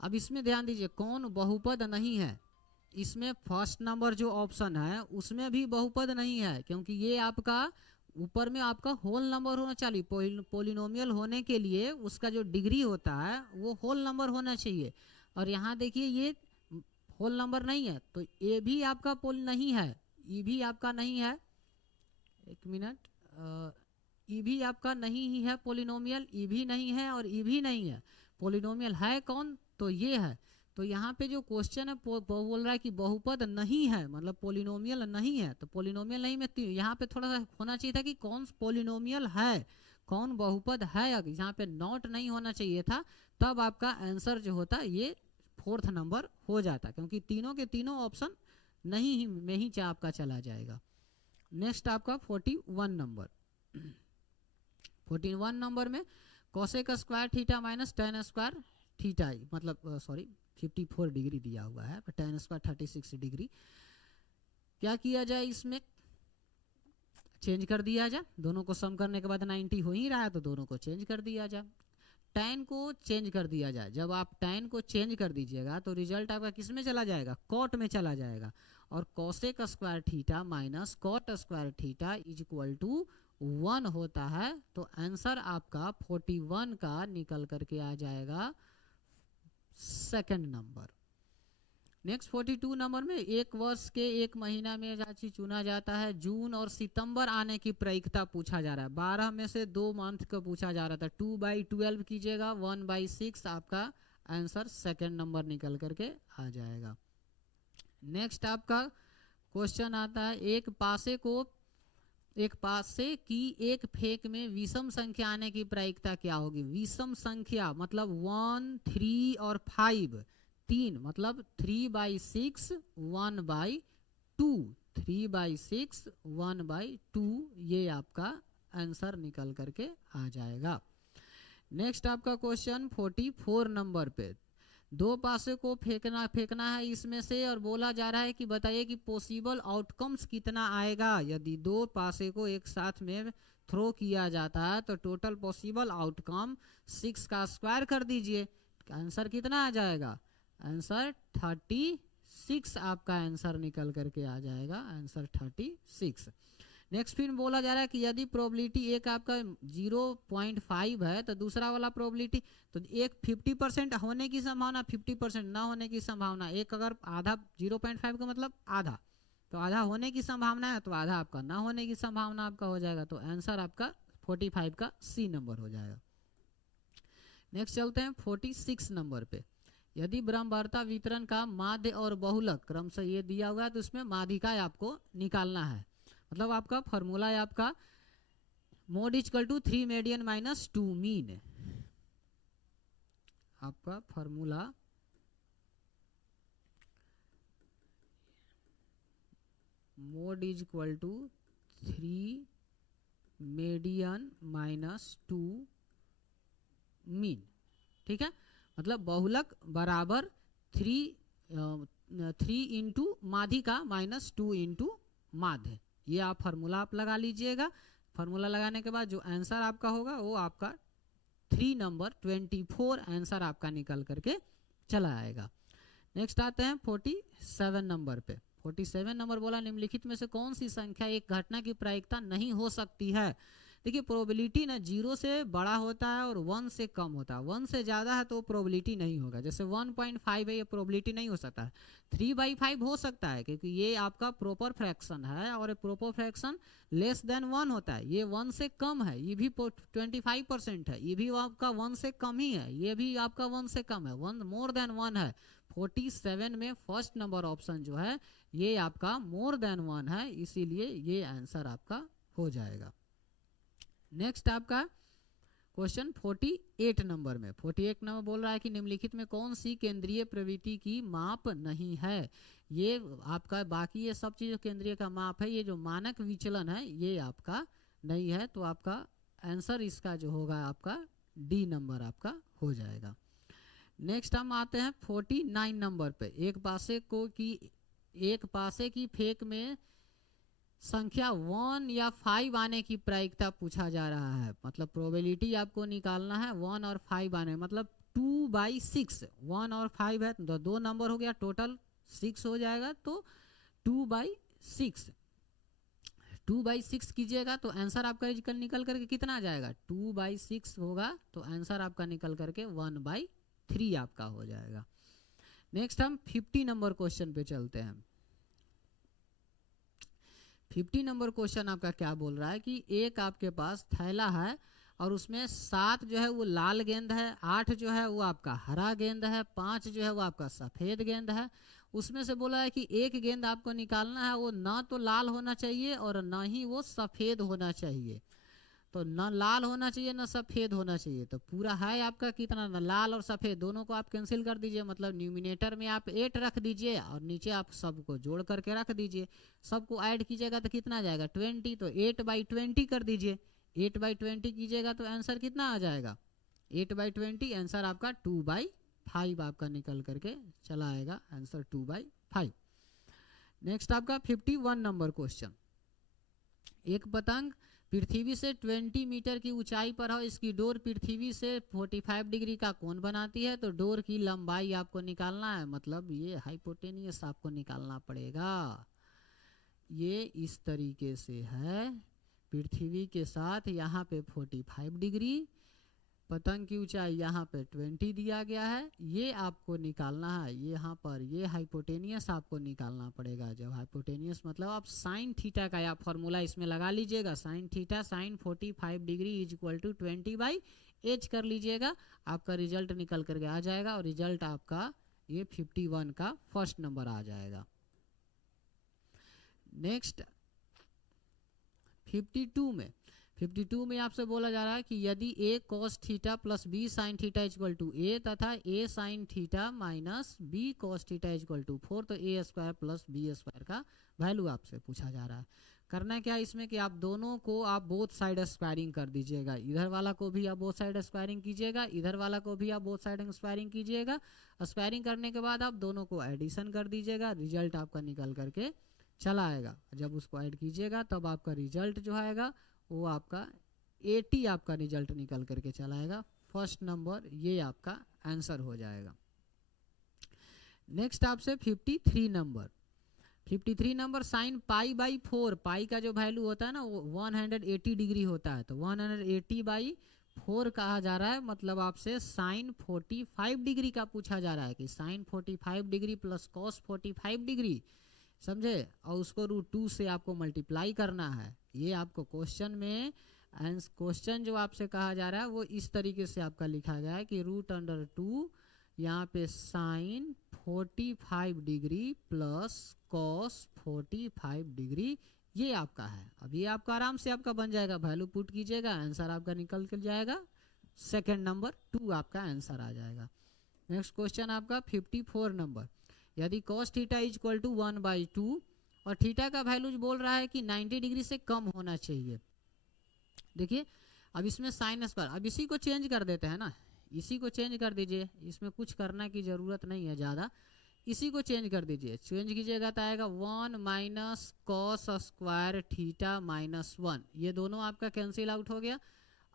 अब इसमें ध्यान दीजिए, कौन बहुपद नहीं है, इसमें फर्स्ट नंबर जो ऑप्शन है उसमें भी बहुपद नहीं है, क्योंकि ये आपका ऊपर में आपका होल नंबर होना चाहिए। पोलिनोमियल होने के लिए उसका जो डिग्री होता है वो होल नंबर होना चाहिए, और यहाँ देखिए ये होल नंबर नहीं है, तो ए भी आपका पोल नहीं है, ई भी आपका नहीं है, एक मिनट, ई भी आपका नहीं ही है पोलिनोमियल, ई भी नहीं है और ई भी नहीं है। पोलिनोमियल है कौन, तो ये है। तो यहाँ पे जो क्वेश्चन है बोल रहा है कि बहुपद नहीं है, मतलब पोलिनोमियल नहीं है, तो पोलिनोमियल नहीं में यहाँ पे थोड़ा सा होना चाहिए था कि कौन पोलिनोमियल है, कौन बहुपद है, यहाँ पे नॉट नहीं होना चाहिए था, तब आपका आंसर जो होता ये 4th नंबर हो जाता, क्योंकि तीनों के तीनों ऑप्शन नहीं ही में ही आपका चला जाएगा। नेक्स्ट आपका 41 नंबर। 41 नंबर में cosec square theta minus tan square theta, मतलब सॉरी 54 डिग्री दिया हुआ है, टेन स्क्वायर 36 डिग्री। क्या किया जाए, इसमें चेंज कर दिया जाए, दोनों को सम करने के बाद 90 हो ही रहा है तो दोनों को चेंज कर दिया जाए। tan को चेंज कर दिया जाए, जब आप tan को चेंज कर दीजिएगा तो रिजल्ट आपका किस में चला जाएगा, कॉट में चला जाएगा। और cosec square theta minus cot square theta is equal to 1 होता है। तो आंसर आपका 41 का निकल करके आ जाएगा सेकंड नंबर। नेक्स्ट 42 नंबर में एक वर्ष के एक महीना में राशि चुना जाता है, जून और सितंबर आने की प्रायिकता पूछा जा रहा है। 12 में से 2 मंथ को पूछा जा रहा था, 2/12 कीजिएगा, 1/6 आपका आंसर सेकंड नंबर निकल करके आ जाएगा। नेक्स्ट आपका क्वेश्चन आता है, एक पासे की एक फेक में विषम संख्या आने की प्रायिकता क्या होगी। विषम संख्या मतलब 1, 3 और 5, 3 मतलब 3/6 1/2, 3/6 1/2, ये आपका आंसर निकल करके आ जाएगा। नेक्स्ट आपका क्वेश्चन 44 नंबर पे, 2 पासे को फेंकना है इसमें से, और बोला जा रहा है कि बताइए कि पॉसिबल आउटकम्स कितना आएगा। यदि 2 पासे को एक साथ में थ्रो किया जाता है तो टोटल पॉसिबल आउटकम 6 का स्क्वायर कर दीजिए, आंसर कितना आ जाएगा, आंसर 36 आपका आंसर निकल करके आ जाएगा, आंसर 36। नेक्स्ट फिर बोला जा रहा है कि यदि प्रोबेबिलिटी एक आपका 0.5 है तो दूसरा वाला प्रोबेबिलिटी, तो एक 50% होने की संभावना, 50% ना होने की संभावना। एक अगर आधा 0.5 का मतलब आधा, तो आधा होने की संभावना है तो आधा आपका ना होने की संभावना आपका हो जाएगा। तो आंसर आपका 45 का सी नंबर हो जाएगा। नेक्स्ट चलते हैं 46 नंबर पे, यदि ब्रह्मवार्ता वितरण का माध्य और बहुलक क्रम से ये दिया हुआ है तो इसमें माध्यिका आपको निकालना है। मतलब आपका फॉर्मूला है आपका mode equal to 3 median minus 2 mean. आपका formula mode equal to 3 median minus 2 mean, ठीक है। मतलब बहुलक बराबर 3 इंटू माध्यिका माइनस 2 इंटू माध्य, ये आप फार्मूला आप लगा लीजिएगा। फार्मूला लगाने के बाद जो आंसर आपका होगा वो आपका 3 नंबर 24 आंसर आपका निकल करके चला आएगा। नेक्स्ट आते हैं 47 नंबर पे। 47 नंबर बोला निम्नलिखित में से कौन सी संख्या एक घटना की प्रायिकता नहीं हो सकती है। देखिए प्रोबेबिलिटी ना 0 से बड़ा होता है और 1 से कम होता है, 1 से ज़्यादा है तो प्रोबेबिलिटी नहीं होगा। जैसे 1.5 है, ये प्रोबेबिलिटी नहीं हो सकता है। 3/5 हो सकता है क्योंकि ये आपका प्रॉपर फ्रैक्शन है और प्रॉपर फ्रैक्शन लेस देन 1 होता है। ये 1 से कम है, ये भी 25% है, ये भी आपका 1 से कम ही है, ये भी आपका 1 से कम है, 1 मोर देन 1 है। 47 में फर्स्ट नंबर ऑप्शन जो है ये आपका मोर देन 1 है, इसीलिए ये आंसर आपका हो जाएगा। नेक्स्ट आपका क्वेश्चन 48 नंबर में, 48 नंबर बोल रहा है कि निम्नलिखित में कौन सी केंद्रीय प्रवृत्ति की माप नहीं है। ये आपका बाकी ये सब चीज़ केंद्रीय का माप है, ये जो मानक विचलन है ये आपका नहीं है। तो आपका आंसर इसका जो होगा आपका डी नंबर आपका हो जाएगा। नेक्स्ट हम आते हैं 49 नंबर पे, एक पासे की फेक में संख्या 1 या 5 आने की प्रायिकता पूछा जा रहा है। मतलब प्रोबेबिलिटी आपको निकालना है 1 और 5 आने, मतलब 2/6, 1 और 5 है तो 2 नंबर हो गया, टोटल 6 हो जाएगा। तो 2/6 कीजिएगा तो आंसर आपका निकल करके कितना आ जाएगा, 2/6 होगा तो आंसर आपका निकल करके 1/3 आपका हो जाएगा। नेक्स्ट हम 50 नंबर क्वेश्चन पे चलते हैं। 50 नंबर क्वेश्चन आपका क्या बोल रहा है कि एक आपके पास थैला है और उसमें 7 जो है वो लाल गेंद है, 8 जो है वो आपका हरा गेंद है, 5 जो है वो आपका सफ़ेद गेंद है। उसमें से बोला है कि एक गेंद आपको निकालना है, वो ना तो लाल होना चाहिए और ना ही वो सफ़ेद होना चाहिए। तो न लाल होना चाहिए न सफ़ेद होना चाहिए, तो पूरा है आपका कितना, न लाल और सफ़ेद दोनों को आप कैंसिल कर दीजिए, मतलब न्यूमिनेटर में आप 8 रख दीजिए और नीचे आप सबको जोड़ करके रख दीजिए। सबको ऐड कीजिएगा तो कितना आ जाएगा 20, तो 8/20 कर दीजिए। 8/20 कीजिएगा तो आंसर कितना आ जाएगा 8/20, आंसर आपका 2/5 आपका निकल करके चला आएगा, आंसर 2/5। नेक्स्ट आपका 51 नंबर क्वेश्चन। एक पतंग पृथ्वी से 20 मीटर की ऊंचाई पर हो, इसकी डोर पृथ्वी से 45 डिग्री का कोण बनाती है, तो डोर की लंबाई आपको निकालना है, मतलब ये हाइपोटेनियस आपको निकालना पड़ेगा। ये इस तरीके से है, पृथ्वी के साथ यहाँ पे 45 डिग्री, पतंग की ऊंचाई यहाँ पे 20 दिया गया है, ये आपको निकालना है। ये यहाँ पर ये हाइपोटेनियस आपको निकालना पड़ेगा। जब हाइपोटेनियस मतलब आप साइन थीटा का या फॉर्मूला इसमें लगा लीजिएगा, sine theta sine 45 degree is equal to 20/h कर लीजिएगा, आपका रिजल्ट निकल करके आ जाएगा और रिजल्ट आपका ये 51 का फर्स्ट नंबर आ जाएगा। नेक्स्ट 52 में आपसे बोला जा रहा है कि यदि a cos theta plus b sine theta equal to a तथा a sine theta minus b cos theta equal to 4, तो a square plus b square का वैल्यू आपसे पूछा जा रहा है। करना क्या है इसमें कि आप दोनों को आप बोथ साइड स्क्वायरिंग कर दीजिएगा, इधर वाला को भी आप बोथ साइड स्क्वायरिंग कीजिएगा, इधर वाला को भी आप बोथ साइड स्क्वायरिंग कीजिएगा। स्क्वायरिंग करने के बाद आप दोनों को एडिशन कर दीजिएगा, रिजल्ट आपका निकल करके चला आएगा। जब उसको ऐड कीजिएगा तब आपका रिजल्ट जो आएगा वो आपका 80 आपका रिजल्ट निकल करके चला आएगा। फर्स्ट नंबर ये आपका आंसर हो जाएगा। नेक्स्ट आपसे 53 नंबर साइन π/4, पाई का जो वैल्यू होता है ना वो 180 डिग्री होता है, तो 180/4 कहा जा रहा है, मतलब आपसे साइन 45 डिग्री का पूछा जा रहा है कि sine 45 degree plus cos 45 degree, समझे, और उसको √2 से आपको मल्टीप्लाई करना है। ये आपको क्वेश्चन में क्वेश्चन जो आपसे कहा जा रहा है वो इस तरीके से आपका लिखा गया है कि √2 यहाँ पे sine 45 degree plus cos 45 degree, ये आपका है। अब ये आपका आराम से आपका बन जाएगा, वैल्यू पुट कीजिएगा, आंसर आपका निकल कर जाएगा, सेकेंड नंबर 2 आपका आंसर आ जाएगा। नेक्स्ट क्वेश्चन आपका 54 नंबर, यदि cos theta is equal to 1/2 और थीटा का वैल्यू बोल रहा है कि 90 डिग्री से कम होना चाहिए। देखिए अब इसमें साइन स्क्वायर, अब इसी को चेंज कर देते हैं ना, इसी को चेंज कर दीजिए, इसमें कुछ करना की जरूरत नहीं है ज़्यादा, इसी को चेंज कर दीजिए। चेंज कीजिएगा तो आएगा 1 माइनस कॉस स्क्वायर थीटा -1, ये दोनों आपका कैंसिल आउट हो गया।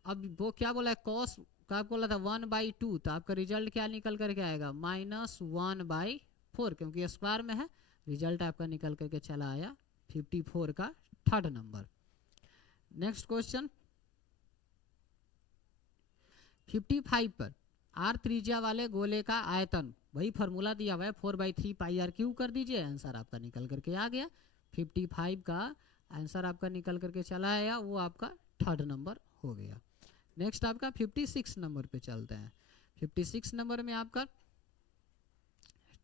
अब वो क्या बोला है, कॉस का आपको बोला था 1/2, तो आपका रिजल्ट क्या निकल करके आएगा -1/4, क्योंकि स्क्वायर में है, रिजल्ट आपका निकल करके चला आया 54 का थर्ड नंबर। नेक्स्ट क्वेश्चन 55 पर, आर त्रिज्या वाले गोले का आयतन, वही फॉर्मूला दिया हुआ है 4/3 πr³ कर दीजिए, आंसर आपका निकल करके आ गया। 55 का आंसर आपका निकल करके चला आया, वो आपका थर्ड नंबर हो गया। नेक्स्ट आपका 56 नंबर पे चलते हैं। 56 नंबर में आपका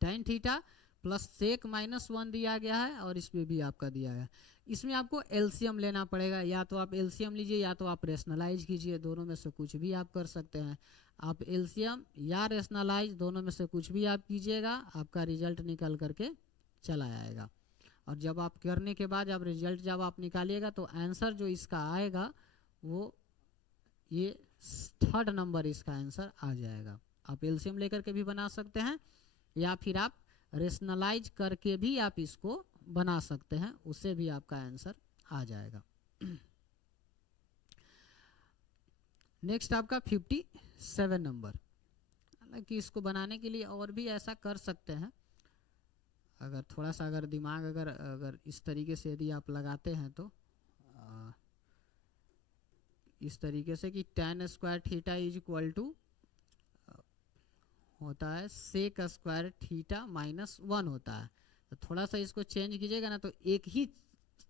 tan थीटा प्लस सेक -1 दिया गया है और इसमें भी आपका दिया है। इसमें आपको एलसीएम लेना पड़ेगा, या तो आप एलसीएम लीजिए या तो आप रेशनलाइज कीजिए, दोनों में से कुछ भी आप कर सकते हैं। आप एलसीएम या रेशनलाइज दोनों में से कुछ भी आप कीजिएगा, आपका रिजल्ट निकल करके चला आएगा। और जब आप करने के बाद जब रिजल्ट जब आप निकालिएगा तो आंसर जो इसका आएगा वो ये थर्ड नंबर इसका आंसर आ जाएगा। आप एलसीएम लेकर के भी बना सकते हैं या फिर आप रेशनलाइज करके भी आप इसको बना सकते हैं, उससे भी आपका आंसर आ जाएगा। नेक्स्ट आपका 57 नंबर, हालांकि इसको बनाने के लिए और भी ऐसा कर सकते हैं, अगर थोड़ा सा अगर दिमाग अगर इस तरीके से यदि आप लगाते हैं तो इस तरीके से कि tan square theta is equal to होता है सेक स्क्वायर थीटा -1 होता है, तो थोड़ा सा इसको चेंज कीजिएगा ना तो एक ही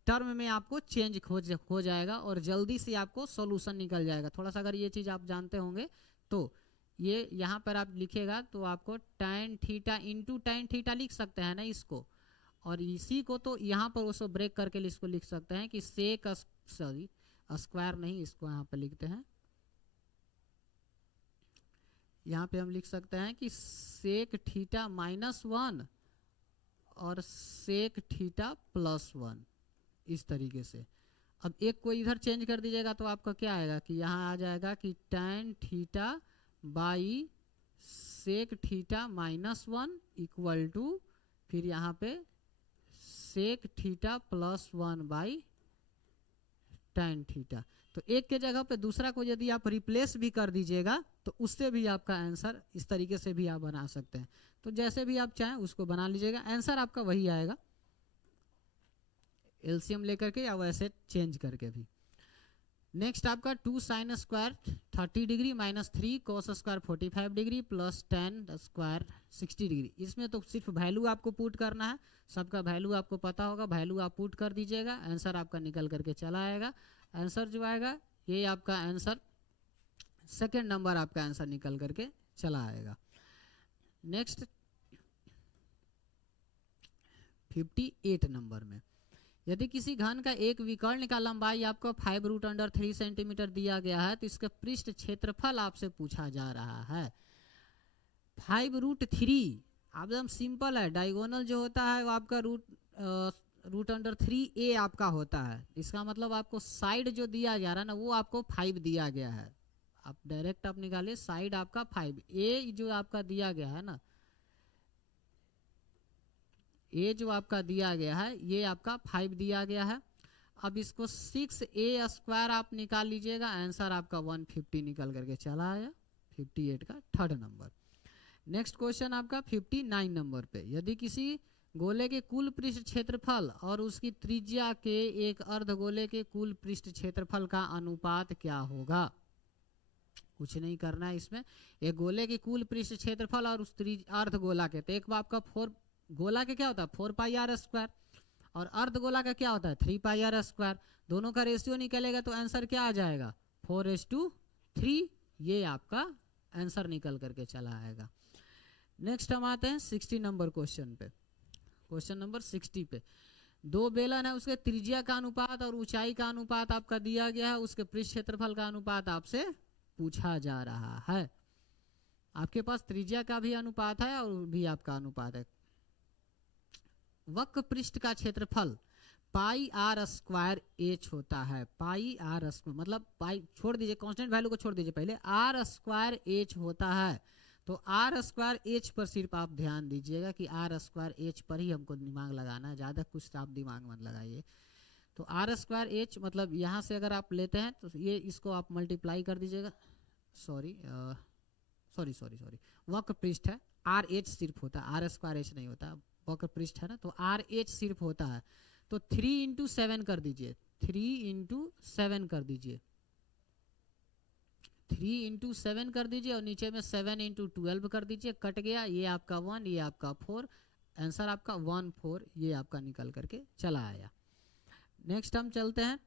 टर्म में आपको चेंज हो जाएगा और जल्दी से आपको सॉल्यूशन निकल जाएगा। थोड़ा सा अगर ये चीज़ आप जानते होंगे तो ये यहाँ पर आप लिखेगा तो आपको tan theta into tan theta लिख सकते हैं ना इसको, और इसी को तो यहाँ पर उसको ब्रेक करके इसको लिख सकते हैं कि सेक स्क्वायर नहीं, इसको यहाँ पे लिखते हैं, यहाँ पे हम लिख सकते हैं कि सेक थीटा -1 और सेक थीटा +1, इस तरीके से। अब एक को इधर चेंज कर दीजिएगा तो आपका क्या आएगा कि यहाँ आ जाएगा कि tan theta by sec theta -1 equal to फिर यहाँ पे sec theta +1 by tan theta. तो एक के जगह पे दूसरा को यदि आप रिप्लेस भी कर दीजिएगा तो उससे भी आपका आंसर इस तरीके से भी आप बना सकते हैं। तो जैसे भी आप चाहें उसको बना लीजिएगा, आंसर आपका वही आएगा, एलसीएम लेकर के या वैसे चेंज करके भी। नेक्स्ट आपका 2 sin square 30 degree -3 cos square 45 degree plus tan square 60 degree. इसमें तो सिर्फ वैल्यू आपको पुट करना है, सबका वैल्यू आपको पता होगा, वैल्यू आप पुट कर दीजिएगा, आंसर आपका निकल करके चला आएगा। आंसर जो आएगा ये आपका आंसर सेकेंड नंबर आपका आंसर निकल करके चला आएगा। नेक्स्ट 58 नंबर में, यदि किसी घन का एक विकर्ण का लंबाई आपको 5√3 सेंटीमीटर दिया गया है तो इसका पृष्ठ क्षेत्रफल आपसे पूछा जा रहा है। 5√3 आप एकदम सिंपल है, डायगोनल जो होता है वो आपका √3a आपका होता है। इसका मतलब आपको साइड जो दिया जा रहा है ना वो आपको 5 दिया गया है, आप डायरेक्ट आप निकालिए, साइड आपका 5, ए जो आपका दिया गया है ना, ए जो आपका दिया गया है ये आपका 5 दिया गया है। अब इसको 6a स्क्वायर आप निकाल लीजिएगा, आंसर आपका 150 निकल करके चला आया, 58 का थर्ड नंबर। नेक्स्ट क्वेश्चन आपका 59 नंबर पे, यदि किसी गोले के कुल पृष्ठ क्षेत्रफल और उसकी त्रिज्या के एक अर्धगोले के कुल पृष्ठ क्षेत्रफल का अनुपात क्या होगा। कुछ नहीं करना है इसमें, एक गोले के कुल पृष्ठ क्षेत्रफल और उस अर्धगोला के, तो एक बार आपका 4 गोला के क्या होता है 4πr स्क्वायर और अर्धगोला का क्या होता है 3πr स्क्वायर, दोनों का रेशियो निकलेगा तो आंसर क्या आ जाएगा 4:3, ये आपका आंसर निकल करके चला आएगा। नेक्स्ट हम आते हैं 60 नंबर क्वेश्चन पे। क्वेश्चन नंबर 60 पे, दो बेलन है, उसके त्रिज्या का अनुपात और ऊंचाई का अनुपात आपका दिया गया है, उसके पृष्ठ क्षेत्रफल का अनुपात आपसे पूछा जा रहा है। आपके पास त्रिज्या का भी अनुपात है और भी आपका अनुपात है। वक्र पृष्ठ का क्षेत्रफल πr² h होता है, πr² मतलब पाई छोड़ दीजिए, कांस्टेंट वैल्यू को छोड़ दीजिए, पहले r² h होता है। तो r² h पर सिर्फ आप ध्यान दीजिएगा कि r² h पर ही हमको दिमाग लगाना है, ज़्यादा कुछ आप दिमाग मत लगाइए। तो r² h मतलब यहाँ से अगर आप लेते हैं तो ये इसको आप मल्टीप्लाई कर दीजिएगा, सॉरी वक्र पृष्ठ है, RH सिर्फ होता है, r² h नहीं होता, वक्र पृष्ठ है ना, तो RH सिर्फ होता है। तो 3 × 7 कर दीजिए, 3 × 7 कर दीजिए, 3 × 7 कर दीजिए और नीचे में 7 × 12 कर दीजिए, कट गया, ये आपका 1, ये आपका 4, आंसर आपका 1 4 ये आपका निकल करके चला आया। नेक्स्ट हम चलते हैं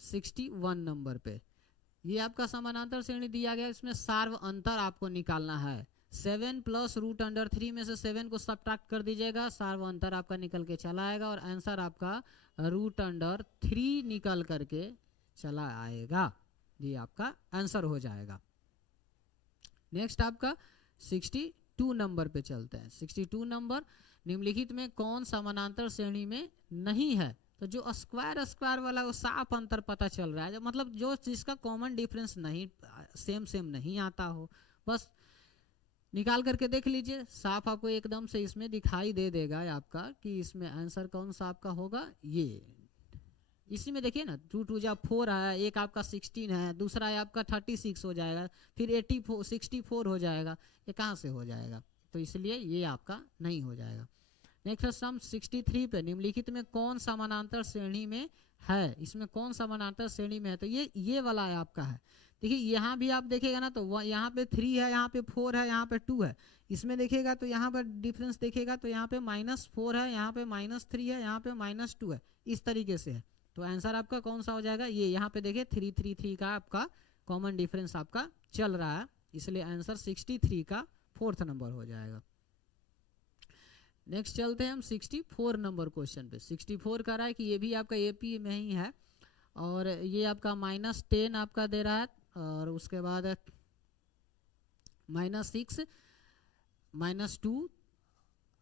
61 नंबर पे, ये आपका समानांतर श्रेणी दिया गया, इसमें सार्व अंतर आपको निकालना है। 7 + √3 में से 7 को सब्ट्रैक्ट कर दीजिएगा, सार्व अंतर आपका निकल के चला आएगा और आंसर आपका √3 निकल करके चला आएगा, ये आपका आंसर हो जाएगा। नेक्स्ट आपका 62 नंबर पे चलते हैं। 62 नंबर, निम्नलिखित में कौन समानांतर श्रेणी में नहीं है। तो जो स्क्वायर वाला वो साफ अंतर पता चल रहा है, मतलब जो चीज़ का कॉमन डिफरेंस नहीं सेम नहीं आता हो, बस निकाल करके देख लीजिए, साफ आपको एकदम से इसमें दिखाई दे देगा आपका कि इसमें आंसर कौन सा आपका होगा। ये इसी में देखिए ना, 2 2 जा 4 है, एक आपका 16 है, दूसरा है आपका 36 हो जाएगा, फिर 64 हो जाएगा, ये कहाँ से हो जाएगा, तो इसलिए ये आपका नहीं हो जाएगा। नेक्स्ट सम 63 पे, निम्नलिखित में कौन समानांतर श्रेणी में है, इसमें कौन समानांतर श्रेणी में है, तो ये वाला है आपका है। देखिए यहाँ भी आप देखेगा ना तो यहाँ पे 3 है, यहाँ पे 4 है, यहाँ पे 2 है, इसमें देखिएगा तो यहाँ पर डिफरेंस देखेगा तो यहाँ पे -4 है, यहाँ पे -3 है, यहाँ पे -2 है, इस तरीके से है। तो आंसर आपका कौन सा हो जाएगा, ये यहाँ पे देखिए 3 3 3 का आपका कॉमन डिफरेंस आपका चल रहा है, इसलिए आंसर 63 का 4th नंबर हो जाएगा। नेक्स्ट चलते हैं हम 64 नंबर क्वेश्चन पे। 64 कह रहा है कि ये भी आपका एपी में ही है और ये आपका -10 आपका दे रहा है, और उसके बाद -6 -2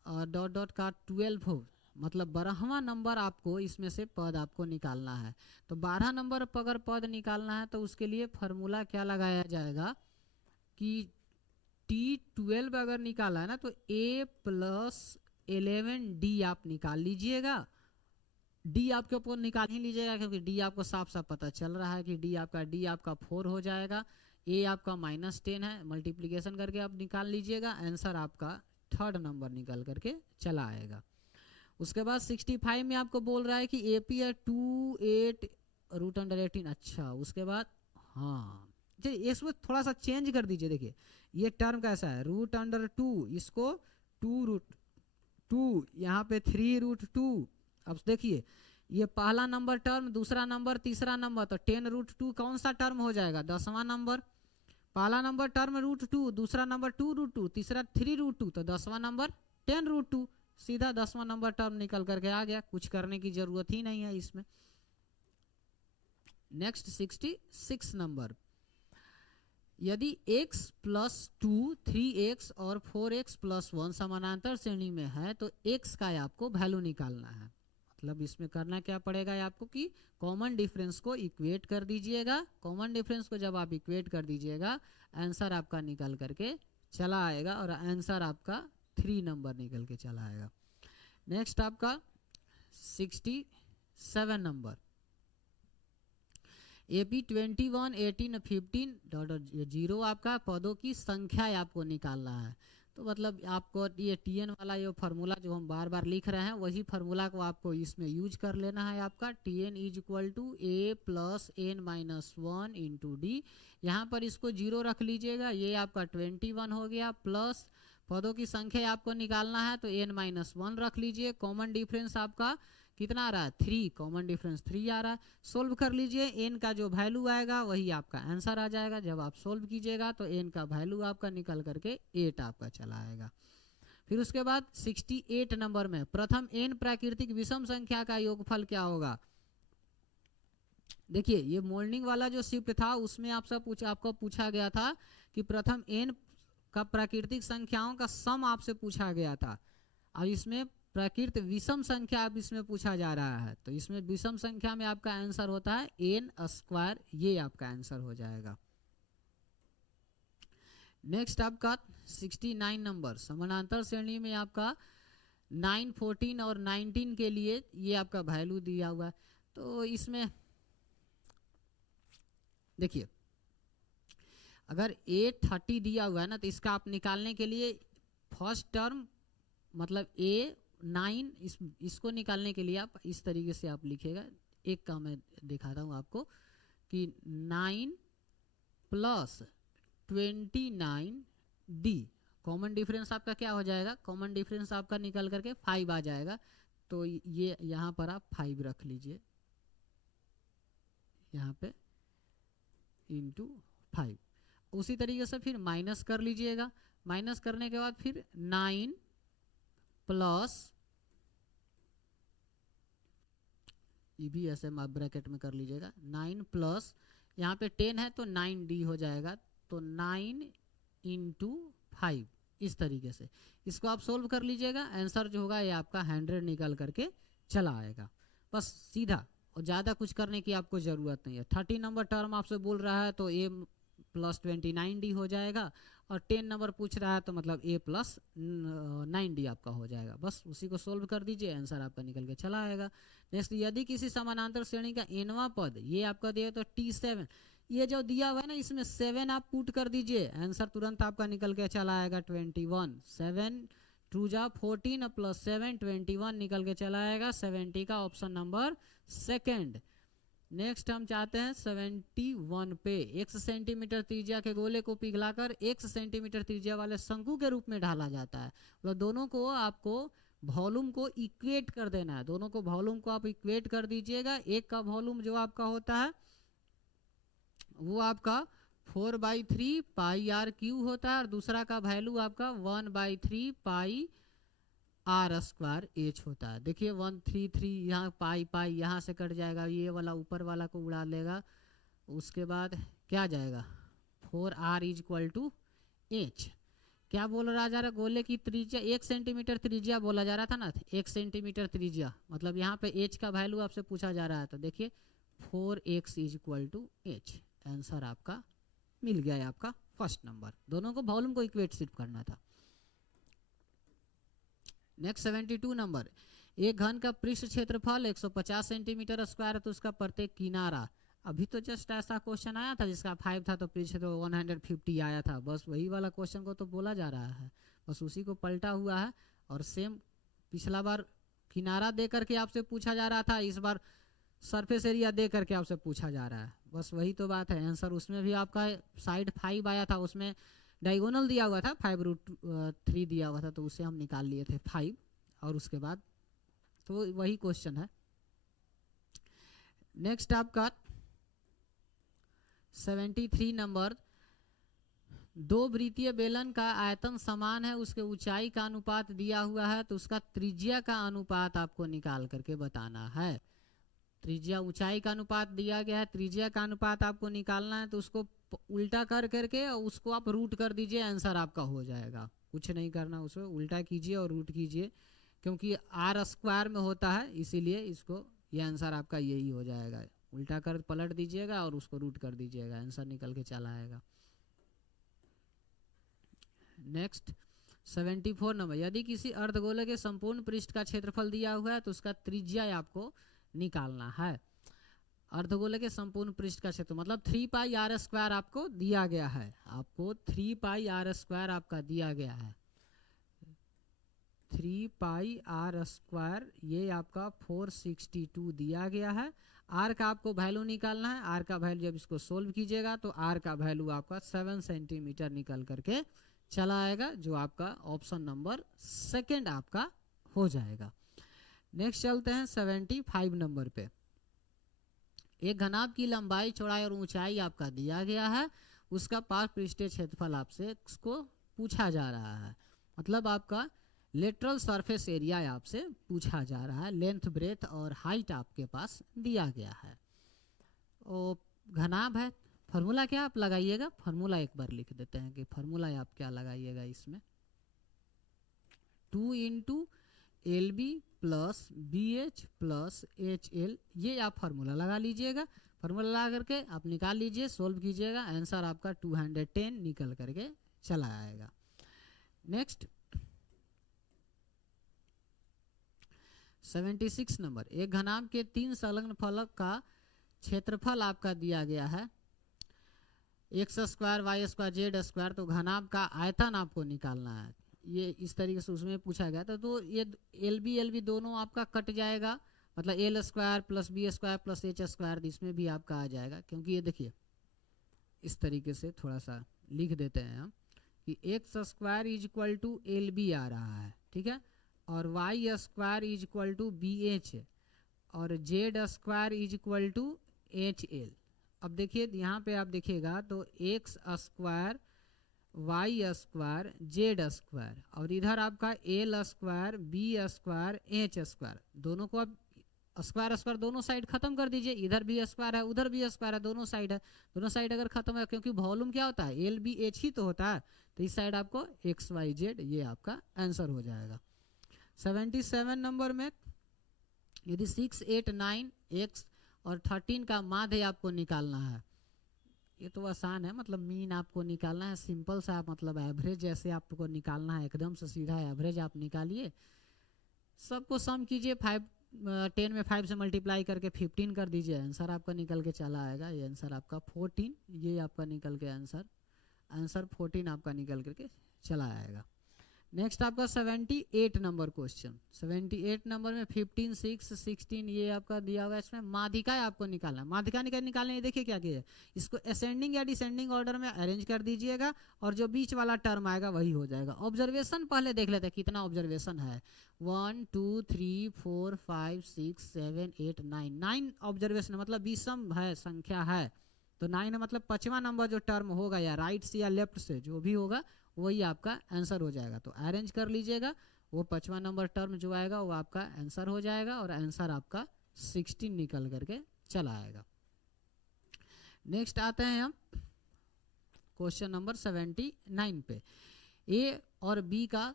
और डॉट डॉट का 12 हो, मतलब 12वां नंबर आपको इसमें से पद आपको निकालना है। तो 12 नंबर पर अगर पद निकालना है तो उसके लिए फार्मूला क्या लगाया जाएगा कि T12 अगर निकाला है ना तो A+11D आप निकाल लीजिएगा। डी आपके ऊपर निकाल ही लीजिएगा क्योंकि डी आपको साफ साफ पता चल रहा है कि डी आपका 4 हो जाएगा। ए आपका -10 है, मल्टीप्लिकेशन करके आप निकाल लीजिएगा, आंसर आपका 3rd नंबर निकल करके चला आएगा। उसके बाद 65 में आपको बोल रहा है कि AP है 28√18। अच्छा, उसके बाद हाँ चलिए इसमें थोड़ा सा चेंज कर दीजिए। देखिए ये टर्म कैसा है, √2, इसको 2√2, यहाँ पे 3√2। अब देखिए ये पहला नंबर टर्म, दूसरा नंबर, तीसरा नंबर, तो 10√2 कौन सा टर्म हो जाएगा, 10वां नंबर। पहला नंबर टर्म √2, दूसरा नंबर 2√2, तीसरा 3√2, तो 10वां नंबर 10√2। सीधा 10वां नंबर टर्म निकल करके आ गया, कुछ करने की जरूरत ही नहीं है इसमें। नेक्स्ट 66 नंबर, यदि x + 2, 3x और 4x + 1 समानांतर श्रेणी में है तो x का आपको वैल्यू निकालना है। मतलब इसमें करना क्या पड़ेगा आपको कि कॉमन डिफरेंस को इक्वेट कर दीजिएगा। कॉमन डिफरेंस को जब आप इक्वेट कर दीजिएगा आंसर आपका निकल करके चला आएगा, और आंसर आपका 3 नंबर निकल के चला आएगा। नेक्स्ट आपका 67 नंबर, AP 21, 18, 15 0 आपका पदों की संख्या आपको निकालना है। तो मतलब आपको ये TN वाला ये फार्मूला जो हम बार बार लिख रहे हैं वही फार्मूला को आपको इसमें यूज कर लेना है। आपका TN = A + n-1 × D। यहाँ पर इसको 0 रख लीजिएगा, ये आपका 21 हो गया, प्लस पदों की संख्या आपको निकालना है तो n-1 रख लीजिए। कॉमन डिफरेंस आपका कितना आ रहा है, 3, कॉमन डिफरेंस 3 आ रहा है। सोल्व कर लीजिए, एन का जो वैल्यू आएगा वही आपका आंसर आ जाएगा। जब आप सोल्व कीजिएगा तो एन का वैल्यू आपका निकल करके 8 आपका चला आएगा। फिर उसके बाद 68 नंबर में, प्रथम एन प्राकृतिक विषम संख्या का योगफल क्या होगा। देखिए ये मॉर्निंग वाला जो शिफ्ट था उसमें आपको पूछा गया था कि प्रथम एन का प्राकृतिक संख्याओं का सम आपसे पूछा गया था, और इसमें प्राकृत विषम संख्या अब इसमें पूछा जा रहा है। तो इसमें विषम संख्या में आपका आंसर होता है n², ये आपका आंसर हो जाएगा। नेक्स्ट आपका 69 नंबर, समानांतर श्रेणी में आपका 9, 14 और 19 के लिए ये आपका वैल्यू दिया हुआ है। तो इसमें देखिए अगर 830 दिया हुआ है ना, तो इसका आप निकालने के लिए फर्स्ट टर्म मतलब A9, इसको निकालने के लिए आप इस तरीके से आप लिखेगा। एक का मैं दिखाता हूँ आपको कि 9 + 29D, कॉमन डिफरेंस आपका क्या हो जाएगा, कॉमन डिफरेंस आपका निकल करके 5 आ जाएगा। तो ये यहाँ पर आप 5 रख लीजिए, यहाँ पे × 5। उसी तरीके से फिर माइनस कर लीजिएगा, माइनस करने के बाद फिर 9 प्लस, ये भी ऐसे आप ब्रैकेट में कर लीजिएगा, 9 प्लस यहाँ पे 10 है तो 9D हो जाएगा, तो 9 × 5 इस तरीके से इसको आप सोल्व कर लीजिएगा। आंसर जो होगा ये आपका 100 निकल करके चला आएगा, बस सीधा, और ज़्यादा कुछ करने की आपको ज़रूरत नहीं है। 30 नंबर टर्म आपसे बोल रहा है तो A + 29D हो जाएगा, और 10 नंबर पूछ रहा है तो मतलब A + 9D आपका हो जाएगा। बस उसी को सोल्व कर दीजिए, आंसर आपका निकल के चला आएगा। नेक्स्ट, यदि किसी समानांतर श्रेणी का nवां पद ये आपका दिया तो T7, ये जो दिया हुआ है ना इसमें 7 आप पुट कर दीजिए, आंसर तुरंत आपका निकल के चला आएगा 21। 7 2 जा 14 + 7 21 निकल के चला आएगा 70 का ऑप्शन नंबर सेकंड। नेक्स्ट हम चाहते हैं 71 पे, 1 सेंटीमीटर त्रिज्या के गोले को पिघलाकर 1 सेंटीमीटर त्रिज्या वाले शंकु के रूप में ढाला जाता है। मतलब दोनों को आपको वॉल्यूम को इक्वेट कर देना है, दोनों को वॉल्यूम को आप इक्वेट कर दीजिएगा। एक का वॉल्यूम जो आपका होता है वो आपका 4/3 πr³ होता है, और दूसरा का वैल्यू आपका 1/3 πr² आर स्क्वायर एच होता है। देखिए 133 यहाँ पाई पाई यहाँ से कट जाएगा, ये वाला ऊपर वाला को उड़ा लेगा, उसके बाद क्या जाएगा 4r is equal to H. क्या बोल रहा जा रहा, गोले की त्रिज्या 1 सेंटीमीटर त्रिज्या बोला जा रहा था ना, 1 सेंटीमीटर त्रिज्या, मतलब यहाँ पे एच का वैल्यू आपसे पूछा जा रहा है। तो देखिए 4x is equal to H, answer आपका मिल गया है आपका फर्स्ट नंबर। दोनों को वॉल्यूम को इक्वेट सिर्फ करना था। नेक्स्ट 72 नंबर, एक घन का पृष्ठ क्षेत्रफल 150 सेंटीमीटर स्क्वायर है, तो उसका प्रत्येक किनारा, अभी तो जस्ट ऐसा क्वेश्चन आया था जिसका 5 था तो पृष्ठ तो 150 आया था, बस वही वाला क्वेश्चन को तो बोला जा रहा है, बस उसी को पलटा हुआ है। और सेम पिछला बार किनारा दे करके आपसे पूछा जा रहा था, इस बार सरफेस एरिया दे करके आपसे पूछा जा रहा है, बस वही तो बात है। आंसर उसमें भी आपका साइड 5 आया था, उसमें डायगोनल दिया हुआ था 5√3 दिया हुआ था, तो उसे हम निकाल लिए थे 5, और उसके बाद तो वही क्वेश्चन है। नेक्स्ट आपका 73 नंबर, दो वृत्तीय बेलन का आयतन समान है, उसके ऊंचाई का अनुपात दिया हुआ है, तो उसका त्रिज्या का अनुपात आपको निकाल करके बताना है। त्रिज्या ऊंचाई का अनुपात दिया गया है, त्रिज्या का अनुपात आपको निकालना है, तो उसको उल्टा कर करके उसको आप रूट कर दीजिए, आंसर आपका हो जाएगा। कुछ नहीं करना, उसको उल्टा कीजिए और रूट कीजिए, क्योंकि आर स्क्वायर में होता है इसीलिए इसको, ये आंसर आपका यही हो जाएगा। उल्टा कर पलट दीजिएगा और उसको रूट कर दीजिएगा, आंसर निकल के चला आएगा। नेक्स्ट 74 नंबर, यदि किसी अर्धगोले के संपूर्ण पृष्ठ का क्षेत्रफल दिया हुआ है तो उसका त्रिज्या आपको निकालना है। अर्धगोले के संपूर्ण पृष्ठ का क्षेत्र मतलब 3πr² आपको दिया गया है, आपको 3πr² आपका दिया गया है, 3πr², ये आपका 462 दिया गया है। आर का आपको वैल्यू निकालना है, आर का वैल्यू जब इसको सोल्व कीजिएगा तो आर का वैल्यू आपका 7 सेंटीमीटर निकल करके चला आएगा, जो आपका ऑप्शन नंबर सेकंड आपका हो जाएगा। नेक्स्ट चलते हैं 75 नंबर पे, एक घनाभ की लंबाई चौड़ाई और ऊंचाई आपका दिया गया है, उसका पार्श्व पृष्ठीय क्षेत्रफल आपसे उसको पूछा जा रहा है, मतलब आपका लेटरल सरफेस एरिया आपसे पूछा जा रहा है, लेंथ ब्रेथ और हाइट आपके पास दिया गया है। और घनाभ है, फार्मूला क्या आप लगाइएगा, फार्मूला एक बार लिख देते हैं कि फार्मूला आप क्या लगाइएगा इसमें, 2 × LB + BH + HL, ये आप फार्मूला लगा लीजिएगा। फार्मूला लगा करके आप निकाल लीजिए, सोल्व कीजिएगा, आंसर आपका 210 निकल करके चला आएगा। नेक्स्ट 76 नंबर, एक घनाभ के 3 संलग्न फलक का क्षेत्रफल आपका दिया गया है, x² y² z², तो घनाभ का आयतन आपको निकालना है। ये इस तरीके से उसमें पूछा गया था, तो ये LB दोनों आपका कट जाएगा, मतलब L² + B² + H², इसमें भी आपका आ जाएगा, क्योंकि ये देखिए इस तरीके से थोड़ा सा लिख देते हैं हम कि x² = LB आ रहा है, ठीक है, और y² = BH और z² = HL। अब देखिए यहाँ पे आप देखिएगा तो x² y² z² और इधर आपका L² B² H², दोनों को आप स्क्वायर दोनों साइड खत्म कर दीजिए, इधर भी स्क्वायर है उधर भी स्क्वायर है, दोनों साइड है, दोनों साइड अगर खत्म है, क्योंकि वॉल्यूम क्या होता है LBH ही तो होता है, तो इस साइड आपको XYZ, ये आपका आंसर हो जाएगा। 77 नंबर में, यदि 6, 8, 9 x और 13 का माध्य आपको निकालना है, ये तो आसान है, मतलब मीन आपको निकालना है, सिंपल सा, मतलब एवरेज जैसे आपको निकालना है, एकदम से सीधा एवरेज आप निकालिए, सबको सम कीजिए, 10 में 5 से मल्टीप्लाई करके 15 कर दीजिए, आंसर आपका निकल के चला आएगा, ये आंसर आपका 14, ये आपका निकल के आंसर 14 आपका निकल करके चला आएगा। नेक्स्ट आपका 78 नंबर क्वेश्चन, 78 नंबर में 15, 6, 16 ये आपका दिया हुआ है, इसमें माध्यिका आपको निकालना है। माध्यिका निकालने देखिए क्या किया, इसको असेंडिंग या डिसेंडिंग ऑर्डर में अरेंज कर दीजिएगा और जो बीच वाला टर्म आएगा वही हो जाएगा। ऑब्जर्वेशन पहले देख लेते हैं कितना ऑब्जर्वेशन है, 1, 2, 3, 4, 5, 6, 7, 8, 9 ऑब्जर्वेशन, मतलब विषम है संख्या है, तो 9 है, मतलब 5वां नंबर जो टर्म होगा या राइट से या लेफ्ट से जो भी होगा वही आपका आंसर हो जाएगा। तो अरेंज कर लीजिएगा वो 5वां नंबर टर्म जो आएगा वो आपका आंसर हो जाएगा और आंसर आपका 16 निकल करके चला आएगा। नेक्स्ट आते हैं हम क्वेश्चन नंबर 79 पे। ए और बी का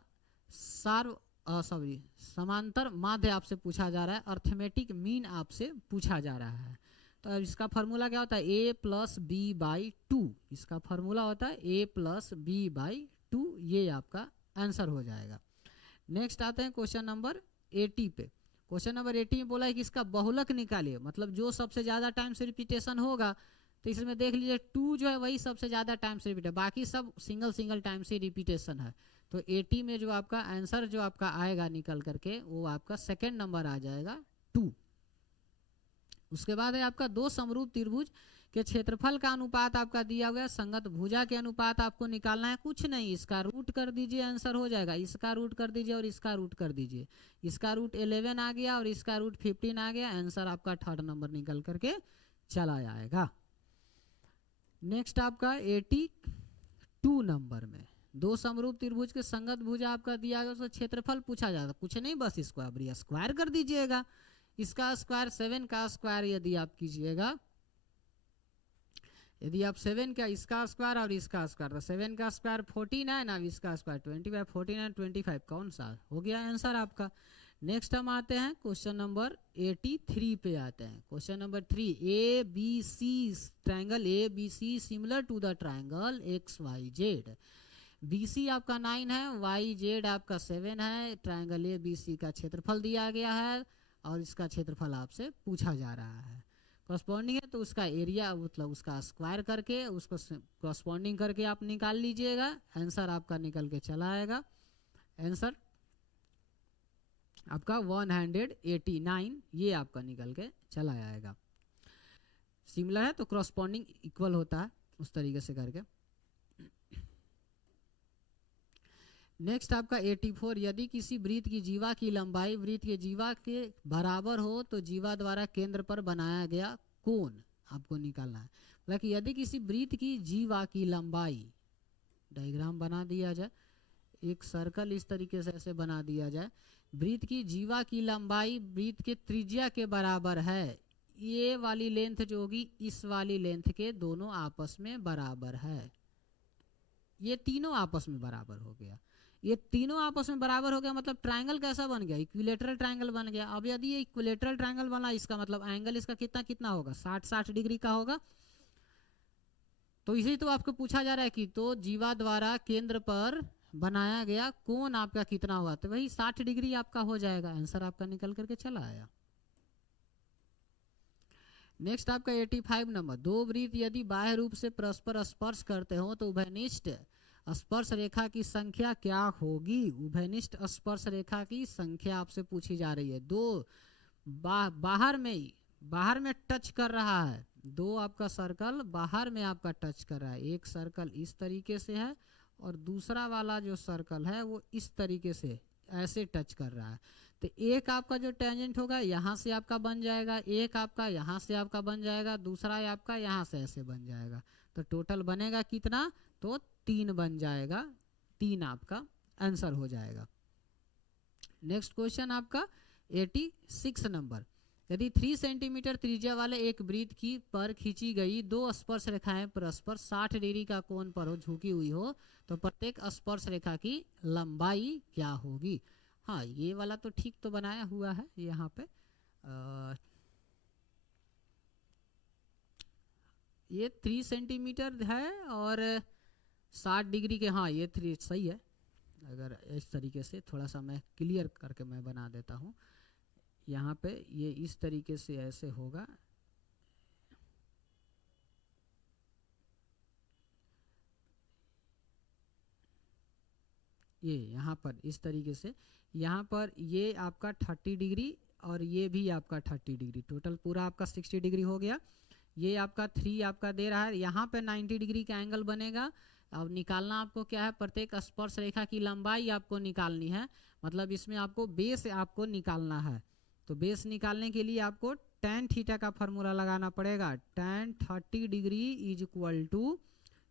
समांतर माध्य आपसे पूछा जा रहा है, अर्थमेटिक मीन आपसे पूछा जा रहा है। तो अब इसका फार्मूला क्या होता है, ए प्लस बी बाई 2। इसका फार्मूला होता है ए प्लस बी बाई 2, ये आपका आंसर हो जाएगा। नेक्स्ट आते हैं क्वेश्चन नंबर 80 पे। क्वेश्चन नंबर 80 में बोला है कि इसका बहुलक निकालिए, मतलब जो सबसे ज़्यादा टाइम से रिपीटेशन होगा। तो इसमें देख लीजिए 2 जो है वही सबसे ज़्यादा टाइम से रिपीट है, बाकी सब सिंगल सिंगल टाइम से रिपीटेशन है। तो 80 में जो आपका आंसर जो आपका आएगा निकल करके वो आपका सेकेंड नंबर आ जाएगा 2। उसके बाद है आपका दो समरूप त्रिभुज के क्षेत्रफल का अनुपात आपका दिया हुआ है, संगत भुजा के अनुपात आपको निकालना है। कुछ नहीं, इसका रूट कर दीजिए, आंसर हो जाएगा। इसका रूट कर दीजिए और इसका रूट कर दीजिए। इसका रूट 11 आ गया और इसका रूट 15 आ गया, आंसर आपका थर्ड नंबर निकल करके चला जाएगा। नेक्स्ट आपका 82 नंबर में दो समरूप त्रिभुज के संगत भुजा आपका दिया गया, उसका क्षेत्रफल पूछा जाता। कुछ नहीं, बस इसको आप स्क्वायर कर दीजिएगा। इसका स्क्वायर 7 का स्क्वायर यदि आप कीजिएगा, यदि आप 7 का इसका स्क्वायर और इसका स्क्वायर, तो 7 का स्क्वायर 49, अब इसका स्क्वायर 25, 49 25 कौन सा हो गया आंसर आपका। नेक्स्ट हम आते हैं क्वेश्चन नंबर 83 पे आते हैं। Question number 3, A B C triangle A B C similar to the triangle X Y Z. B C आपका 9 है, वाई जेड आपका 7 है। ट्रायंगल ए बी सी का क्षेत्रफल दिया गया है और इसका क्षेत्रफल आपसे पूछा जा रहा है। कॉरस्पॉन्डिंग है तो उसका एरिया मतलब उसका स्क्वायर करके उसको कॉरस्पॉन्डिंग करके आप निकाल लीजिएगा, आंसर आपका निकल के चला आएगा। आंसर आपका 189 ये आपका निकल के चला आएगा। सिमिलर है तो कॉरस्पॉन्डिंग इक्वल होता है, उस तरीके से करके। नेक्स्ट आपका 84, यदि किसी वृत्त की जीवा की लंबाई वृत्त के जीवा के बराबर हो तो जीवा द्वारा केंद्र पर बनाया गया कोण आपको निकालना है। मतलब कि यदि किसी वृत्त की जीवा की लंबाई, डायग्राम बना दिया जाए, एक सर्कल इस तरीके से ऐसे बना दिया जाए, वृत्त की जीवा की लंबाई वृत्त के त्रिज्या के बराबर है। ये वाली लेंथ जो होगी इस वाली लेंथ के दोनों आपस में बराबर है। ये तीनों आपस में बराबर हो गया। ये तीनों आपस में बराबर हो गया मतलब ट्रायंगल कैसा बन गया, इक्विलेटरल ट्रायंगल बन गया। अब यदि ये इक्विलेटरल ट्रायंगल बना, इसका मतलब एंगल इसका कितना कितना होगा, 60 डिग्री का होगा। तो इसी तो आपको पूछा जा रहा है कि तो जीवा द्वारा केंद्र पर बनाया गया कोण आपका कितना हुआ, तो वही 60 डिग्री आपका हो जाएगा, आंसर आपका निकल करके चला आया। नेक्स्ट आपका 85 नंबर, दो वृत्त यदि बाह्य रूप से परस्पर स्पर्श करते हो तो उभयनिष्ठ स्पर्श रेखा की संख्या क्या होगी। उभयनिष्ठ स्पर्श रेखा की संख्या आपसे पूछी जा रही है। दो बाहर में टच कर रहा है, दो आपका सर्कल बाहर में आपका टच कर रहा है। एक सर्कल इस तरीके से है और दूसरा वाला जो सर्कल है वो इस तरीके से ऐसे टच कर रहा है। तो एक आपका जो टेंजेंट होगा यहाँ से आपका बन जाएगा, एक आपका यहाँ से आपका बन जाएगा, दूसरा आपका यहाँ से ऐसे बन जाएगा। तो टोटल बनेगा कितना, तो 3 बन जाएगा, 3 आपका आंसर हो जाएगा। नेक्स्ट क्वेश्चन आपका 86 नंबर, यदि 3 सेंटीमीटर त्रिज्या वाले एक वृत्त की पर खींची गई दो स्पर्श रेखाएं परस्पर 60 डिग्री का कोण पर हो झुकी हुई हो तो प्रत्येक स्पर्श रेखा की लंबाई क्या होगी। हाँ, ये वाला तो ठीक तो बनाया हुआ है यहाँ पे। ये 3 सेंटीमीटर है और 60 डिग्री के, हाँ ये 3 सही है। अगर इस तरीके से थोड़ा सा मैं क्लियर करके मैं बना देता हूँ, यहाँ पे ये इस तरीके से ऐसे होगा, ये यहाँ पर इस तरीके से, यहाँ पर ये आपका 30 डिग्री और ये भी आपका 30 डिग्री, टोटल पूरा आपका 60 डिग्री हो गया। ये आपका 3 आपका दे रहा है, यहाँ पे 90 डिग्री का एंगल बनेगा। अब निकालना आपको क्या है, प्रत्येक स्पर्श रेखा की लंबाई आपको निकालनी है, मतलब इसमें आपको बेस आपको निकालना है। तो बेस निकालने के लिए आपको tan थीटा का फॉर्मूला लगाना पड़ेगा। tan 30 degree is equal to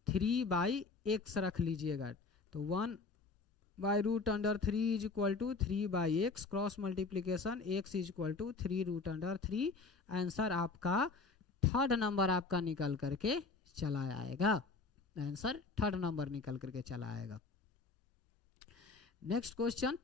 3/x रख लीजिएगा। तो 1 by root under 3 is equal to 3/x, cross multiplication x is equal to 3 root under 3। Answer आपका थर्ड नंबर आपका निकल करके चला आएगा। आंसर थर्ड नंबर निकल करके चला आएगा। Next question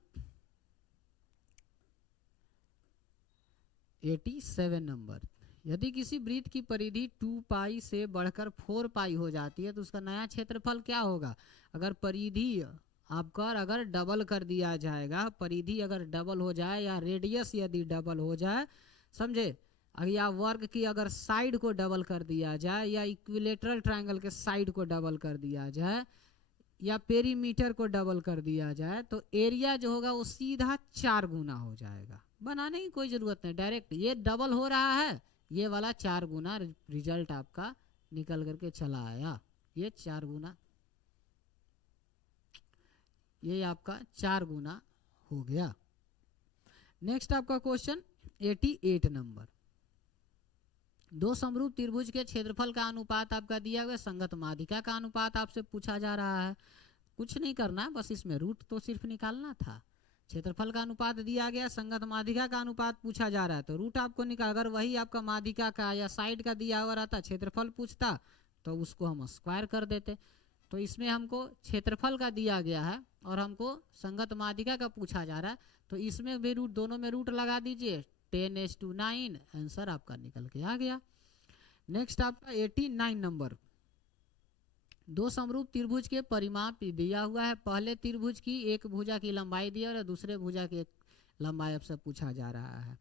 87 number. यदि किसी वृत्त की परिधि 2 पाई से बढ़कर 4 पाई हो जाती है तो उसका नया क्षेत्रफल क्या होगा? अगर परिधि आपका अगर डबल कर दिया जाएगा, परिधि अगर डबल हो जाए या रेडियस यदि डबल हो जाए, समझे, या वर्ग की अगर साइड को डबल कर दिया जाए, या इक्विलेटरल ट्रायंगल के साइड को डबल कर दिया जाए, या पेरीमीटर को डबल कर दिया जाए, तो एरिया जो होगा वो सीधा 4 गुना हो जाएगा। बनाने की कोई ज़रूरत नहीं, डायरेक्ट ये डबल हो रहा है, ये वाला 4 गुना रिजल्ट आपका निकल करके चला आया। ये 4 गुना, ये आपका 4 गुना हो गया। नेक्स्ट आपका क्वेश्चन 88 नंबर। दो समरूप त्रिभुज के क्षेत्रफल का अनुपात आपका दिया हुआ, संगत माध्यिका का अनुपात आपसे पूछा जा रहा है। कुछ नहीं करना है, बस इसमें रूट तो सिर्फ निकालना था। क्षेत्रफल का अनुपात दिया गया, संगत माध्यिका का अनुपात पूछा जा रहा है, तो रूट आपको निकाल, अगर वही आपका माध्यिका का या साइड का दिया हुआ रहता, क्षेत्रफल पूछता, तो उसको हम स्क्वायर कर देते। तो इसमें हमको क्षेत्रफल का दिया गया है और हमको संगत माध्यिका का पूछा जा रहा है, तो इसमें भी रूट, दोनों में रूट लगा दीजिए, 10⁻⁹ आंसर आपका निकल के आ गया। नेक्स्ट आपका 89 नंबर। दो समरूप त्रिभुज के परिमाप दिया हुआ है। पहले त्रिभुज की एक भुजा की लंबाई दिया और दूसरे भुजा की एक लंबाई आपसे पूछा जा रहा है।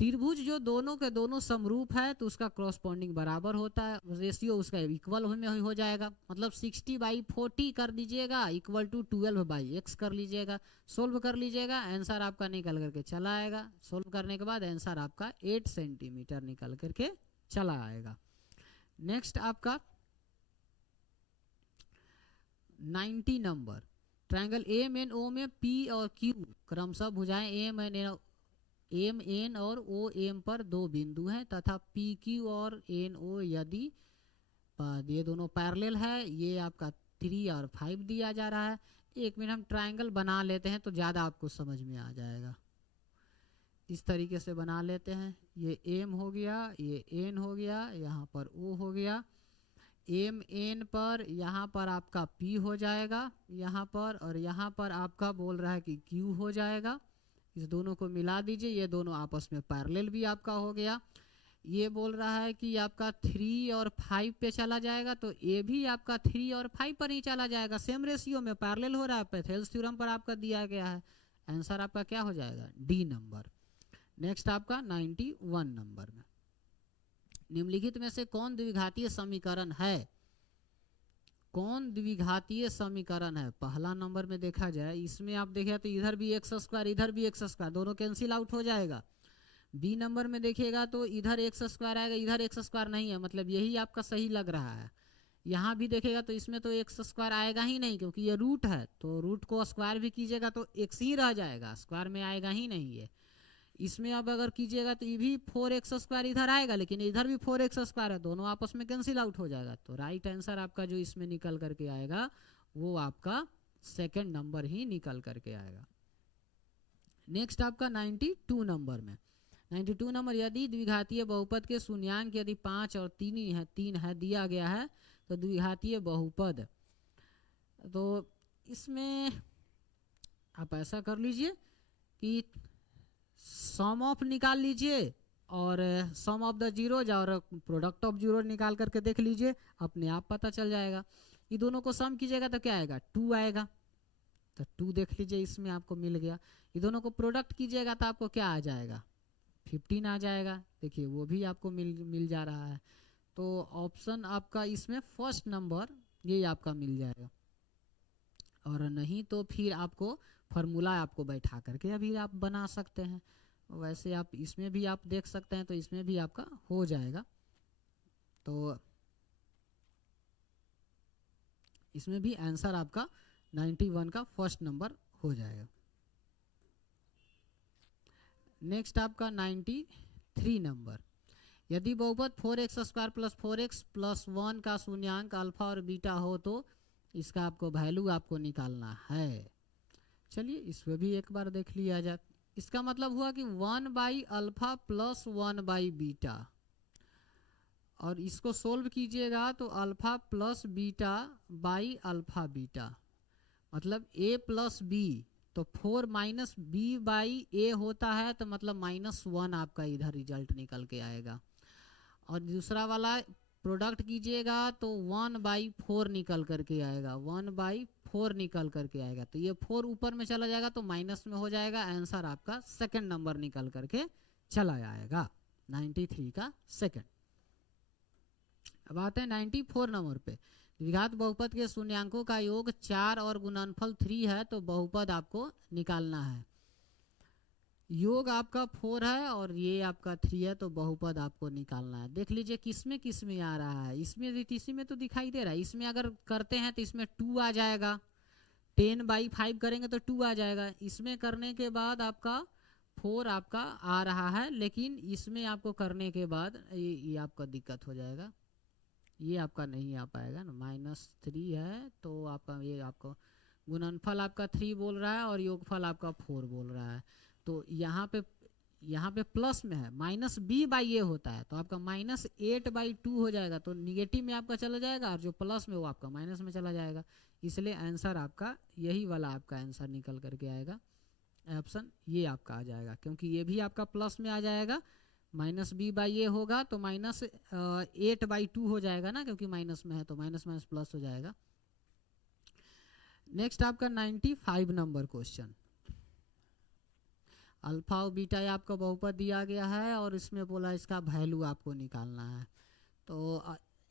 त्रिभुज जो दोनों के दोनों समरूप है तो उसका क्रॉसपॉन्डिंग बराबर होता है, रेशियो उसका इक्वल में हो जाएगा। मतलब 60/40 कर दीजिएगा इक्वल टू 12/x कर लीजिएगा, सोल्व कर लीजिएगा, आंसर आपका निकल करके चला आएगा। सोल्व करने के बाद आंसर आपका 8 सेंटीमीटर निकल करके चला आएगा। नेक्स्ट आपका 90 नंबर। ट्रायंगल AMNO में P और Q क्रमशः भुजाएं MN और OM पर दो बिंदु हैं तथा PQ और NO यदि ये दोनों पैरेलल है, ये आपका 3 और 5 दिया जा रहा है। एक मिनट हम ट्रायंगल बना लेते हैं तो ज़्यादा आपको समझ में आ जाएगा। इस तरीके से बना लेते हैं, ये M हो गया, ये N हो गया, यहाँ पर O हो गया, MN पर यहाँ पर आपका P हो जाएगा यहाँ पर, और यहाँ पर आपका बोल रहा है कि Q हो जाएगा। इस दोनों को मिला दीजिए, ये दोनों आपस में पैरेलल भी आपका हो गया। ये बोल रहा है कि आपका 3 और 5 पे चला जाएगा, तो ये भी आपका 3 और 5 पर ही चला जाएगा, सेम रेशियो में पैरेलल हो रहा है, पैरेलल थ्योरम पर आपका दिया गया है। आंसर आपका क्या हो जाएगा? D number. नेक्स्ट आपका 91 नंबर में, निम्नलिखित में से कौन द्विघातीय समीकरण है? कौन द्विघातीय समीकरण है? पहला नंबर में देखा जाए, इसमें आप देखें तो इधर भी x² इधर भी x², दोनों कैंसिल आउट हो जाएगा। बी नंबर में देखिएगा तो इधर x² आएगा, इधर x² नहीं है, मतलब यही आपका सही लग रहा है। यहाँ भी देखेगा तो इसमें तो x² आएगा ही नहीं, क्योंकि ये रूट है, तो रूट को स्क्वायर भी कीजिएगा तो x ही रह जाएगा, स्क्वायर में आएगा ही नहीं है। इसमें अब अगर कीजिएगा तो ये भी 4x² इधर आएगा, लेकिन इधर भी 4x² है, दोनों आपस में कैंसिल आउट हो जाएगा। तो राइट आंसर आपका जो इसमें निकल करके आएगा वो आपका सेकंड नंबर ही निकल करके आएगा। नेक्स्ट आपका 92 नंबर में, 92 नंबर, यदि द्विघातीय बहुपद के शून्यांक यदि 5 और 3 है दिया गया है तो द्विघातीय बहुपद, तो इसमें आप ऐसा कर लीजिए कि सम ऑफ निकाल लीजिए और सम ऑफ द जीरोज और प्रोडक्ट ऑफ जीरो निकाल करके देख लीजिए, अपने आप पता चल जाएगा। ये दोनों को सम कीजिएगा तो क्या आएगा? 2 आएगा, तो 2 देख लीजिए, इसमें आपको मिल गया। ये दोनों को प्रोडक्ट कीजिएगा तो आपको क्या आ जाएगा? 15 आ जाएगा। देखिए वो भी आपको मिल जा रहा है। तो ऑप्शन आपका इसमें फर्स्ट नंबर ये आपका मिल जाएगा, और नहीं तो फिर आपको फार्मूला आपको बैठा करके अभी आप बना सकते हैं। वैसे आप इसमें भी आप देख सकते हैं, तो इसमें भी आपका हो जाएगा। तो इसमें भी आंसर आपका 91 का फर्स्ट नंबर हो जाएगा। नेक्स्ट आपका 93 नंबर, यदि बहुपद 4x² + 4x + 1 का शून्यांक अल्फा और बीटा हो तो इसका आपको वैल्यू आपको निकालना है। चलिए इसको भी एक बार देख लिया जाए। इसका मतलब हुआ कि 1/अल्फा प्लस 1/बीटा, और इसको सोल्व कीजिएगा तो alpha plus beta by alpha beta, मतलब a प्लस बी, तो 4 माइनस बी बाई ए होता है, तो मतलब -1 आपका इधर रिजल्ट निकल के आएगा। और दूसरा वाला प्रोडक्ट कीजिएगा तो 1/4 निकल करके आएगा, 1/4 निकल करके आएगा, तो ये 4 ऊपर में चला जाएगा तो माइनस में हो जाएगा। आंसर आपका सेकंड नंबर निकल करके चला जाएगा, 93 का सेकंड। अब आते हैं 94 नंबर पे। द्विघात बहुपद के शून्यांकों का योग 4 और गुणनफल 3 है, तो बहुपद आपको निकालना है। योग आपका 4 है और ये आपका 3 है, तो बहुपद आपको निकालना है। देख लीजिए किस में आ रहा है, इसमें किसी में तो दिखाई दे रहा है। इसमें अगर करते हैं तो इसमें 2 आ जाएगा, 10/5 करेंगे तो 2 आ जाएगा। इसमें करने के बाद आपका 4 आपका आ रहा है, लेकिन इसमें आपको करने के बाद ये आपका दिक्कत हो जाएगा, ये आपका नहीं आ पाएगा ना, -3 है, तो आपका ये आपको गुणनफल आपका 3 बोल रहा है और योगफल आपका 4 बोल रहा है। तो यहाँ पे प्लस में है, -b/a होता है, तो आपका -8/2 हो जाएगा, तो निगेटिव में आपका चला जाएगा, और जो प्लस में वो आपका माइनस में चला जाएगा। इसलिए आंसर आपका यही वाला आपका आंसर निकल करके आएगा, ऑप्शन ये आपका आ जाएगा, क्योंकि ये भी आपका प्लस में आ जाएगा। -b/a होगा तो -8/2 हो जाएगा ना, क्योंकि माइनस में है, तो माइनस माइनस प्लस हो जाएगा। नेक्स्ट आपका 95 नंबर क्वेश्चन। अल्फा और बीटा आपका बहुपद दिया गया है, और इसमें बोला इसका वैल्यू आपको निकालना है। तो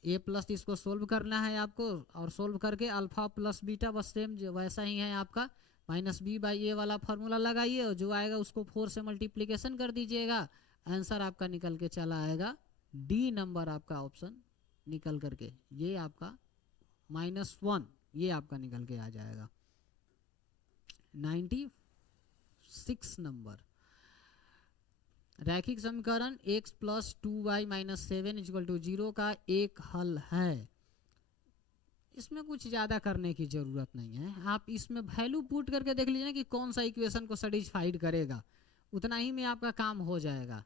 a प्लस इसको सोल्व करना है आपको, और सोल्व करके अल्फा प्लस बीटा बस सेम वैसा ही है आपका, -b/a वाला फॉर्मूला लगाइए, और जो आएगा उसको 4 से मल्टीप्लीकेशन कर दीजिएगा। आंसर आपका निकल के चला आएगा डी नंबर आपका ऑप्शन निकल करके, ये आपका -1 ये आपका निकल के आ जाएगा। 96 नंबर। रैखिक समीकरण x + 2y - 7 = 0 का एक हल है। इसमें कुछ ज़्यादा करने की ज़रूरत नहीं है, आप इसमें वैल्यू पुट करके देख लीजिए कि कौन सा इक्वेशन को सेटिस्फाइड करेगा, उतना ही में आपका काम हो जाएगा।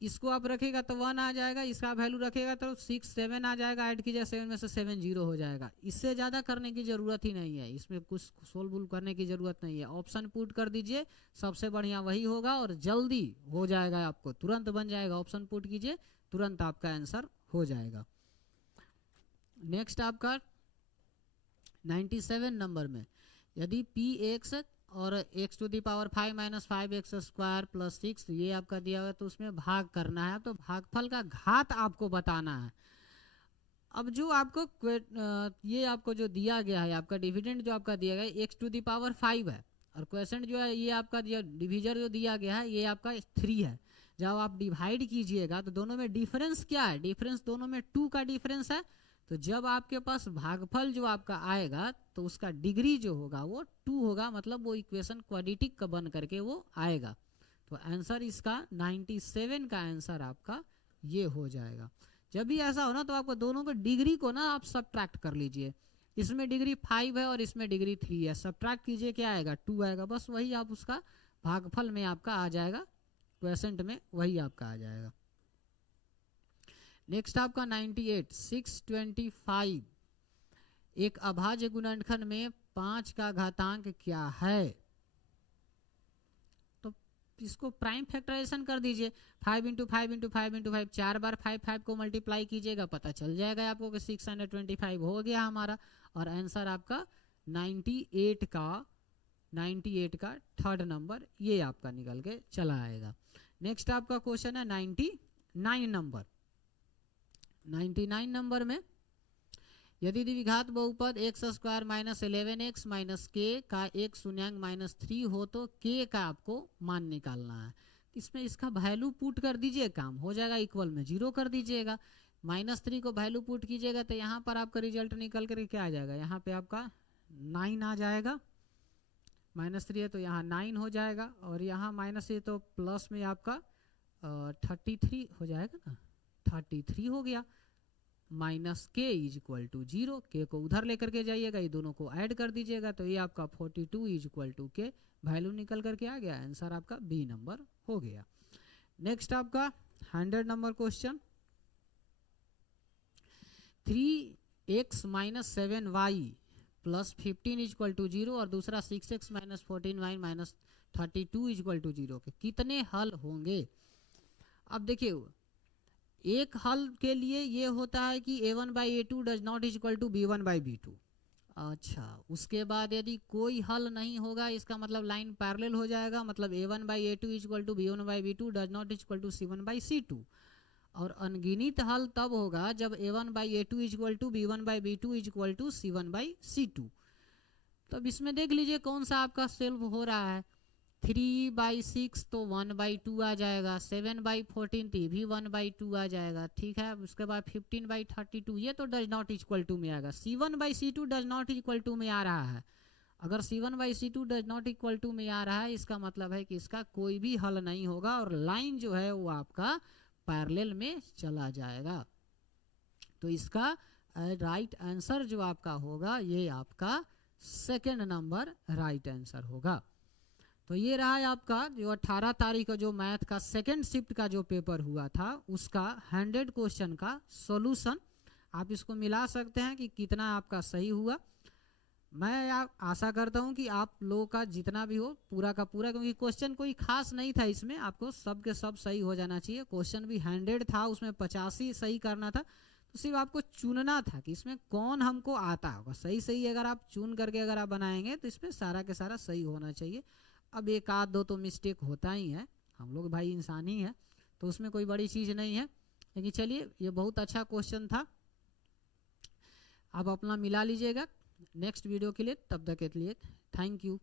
इसको आप रखेगा तो 1 आ जाएगा, इसका वैल्यू रखेगा तो 6 7 आ जाएगा, ऐड कीजिए 7 में से 7 0 हो जाएगा। इससे ज़्यादा करने की ज़रूरत ही नहीं है, इसमें कुछ सोल्व करने की ज़रूरत नहीं है। ऑप्शन पुट कर दीजिए, सबसे बढ़िया वही होगा और जल्दी हो जाएगा, आपको तुरंत बन जाएगा। ऑप्शन पुट कीजिए, तुरंत आपका आंसर हो जाएगा। नेक्स्ट आपका 97 नंबर में, यदि px और x⁵ - 5x² + 6 ये आपका दिया हुआ है, तो उसमें भाग करना है, तो भागफल का घात आपको बताना है। अब जो आपको ये आपको जो दिया गया है, आपका डिविडेंड जो आपका दिया गया है x⁵ है, और क्वेश्चन जो है ये आपका डिविजन जो दिया गया है ये आपका 3 है। जब आप डिवाइड कीजिएगा तो दोनों में डिफरेंस क्या है, डिफरेंस दोनों में 2 का डिफरेंस है। तो जब आपके पास भागफल जो आपका आएगा तो उसका डिग्री जो होगा वो 2 होगा, मतलब वो इक्वेशन क्वाड्रेटिक का बन करके वो आएगा। तो आंसर इसका 97 का आंसर आपका ये हो जाएगा। जब भी ऐसा हो ना, तो आपको दोनों के डिग्री को ना आप सब्ट्रैक्ट कर लीजिए। इसमें डिग्री 5 है और इसमें डिग्री 3 है, सब्ट्रैक्ट कीजिए, क्या आएगा 2 आएगा, बस वही आप उसका भागफल में आपका आ जाएगा, क्वेश्चन में वही आपका आ जाएगा। नेक्स्ट आपका 98 625। एक अभाज्य गुणनखंड में 5 का घातांक क्या है, तो इसको प्राइम फैक्टराइजेशन कर दीजिए। 5 × 5 × 5 × 5 4 बार 5 को मल्टीप्लाई कीजिएगा, पता चल जाएगा आपको कि 625 हो गया हमारा। और आंसर आपका 98 का थर्ड नंबर ये आपका निकल के चला आएगा। नेक्स्ट आपका क्वेश्चन है 99 नंबर। 99 नंबर में, यदि द्विघात बहुपद x² - 11x - k का एक शून्यांक -3 हो तो k का आपको मान निकालना है। इसमें इसका वैल्यू पुट कर दीजिए, काम हो जाएगा, इक्वल में 0 कर दीजिएगा। -3 को वैल्यू पुट कीजिएगा तो यहाँ पर आपका रिजल्ट निकल कर क्या आ जाएगा, यहाँ पे आपका 9 आ जाएगा। -3 है तो यहाँ 9 हो जाएगा, और यहाँ माइनस है तो प्लस में आपका 33 हो जाएगा ना, 33 हो गया। माइनस के इज इक्वल टू 0। के को उधर लेकर के जाइएगा, ये दोनों को ऐड कर दीजिएगा, तो ये आपका 42 इज इक्वल टू के वैल्यू निकल करके आ गया। आंसर आपका बी नंबर हो गया। नेक्स्ट आपका 100 number question, 3x minus 7y plus 15 is equal to 0 और दूसरा 6x minus 14y minus 32 is equal to 0 के कितने हल होंगे। अब देखिए, एक हल के लिए ये होता है कि a1 by A two does not is equal to b1 by b2। अच्छा, उसके बाद यदि कोई हल नहीं होगा, इसका मतलब लाइन पैरेलल हो जाएगा, मतलब a1 by A two is equal to b1 by b2 does not is equal to c1 by c2। और अनगिनत हल तब होगा जब a1 by A two is equal to b1 by b2 is equal to c1 by c2। तो अब इसमें देख लीजिए कौन सा आपका सॉल्व हो रहा है। 3/6 तो 1/2 आ जाएगा, 7/14 तो भी 1/2 आ जाएगा, ठीक है। उसके बाद 15/32 ये तो डज नॉट इक्वल टू में आएगा। c1/c2 does not equal to में आ रहा है। अगर c1/c2 does not equal to में आ रहा है, इसका मतलब है कि इसका कोई भी हल नहीं होगा और लाइन जो है वो आपका पैरेलल में चला जाएगा। तो इसका राइट आंसर जो आपका होगा, ये आपका सेकेंड नंबर राइट आंसर होगा। तो ये रहा है आपका जो 18 तारीख को जो मैथ का सेकेंड शिफ्ट का जो पेपर हुआ था, उसका 100 क्वेश्चन का सॉल्यूशन। आप इसको मिला सकते हैं कि कितना आपका सही हुआ। मैं आशा करता हूं कि आप लोगों का जितना भी हो पूरा का पूरा, क्योंकि क्वेश्चन कोई खास नहीं था इसमें, आपको सब के सब सही हो जाना चाहिए। क्वेश्चन भी 100 था, उसमें 85 सही करना था, तो सिर्फ आपको चुनना था कि इसमें कौन हमको आता होगा। सही सही अगर आप चुन करके अगर आप बनाएंगे तो इसमें सारा के सारा सही होना चाहिए। अब एक आध दो तो मिस्टेक होता ही है, हम लोग भाई इंसान ही है, तो उसमें कोई बड़ी चीज़ नहीं है। लेकिन चलिए, ये बहुत अच्छा क्वेश्चन था, आप अपना मिला लीजिएगा नेक्स्ट वीडियो के लिए। तब तक के लिए थैंक यू।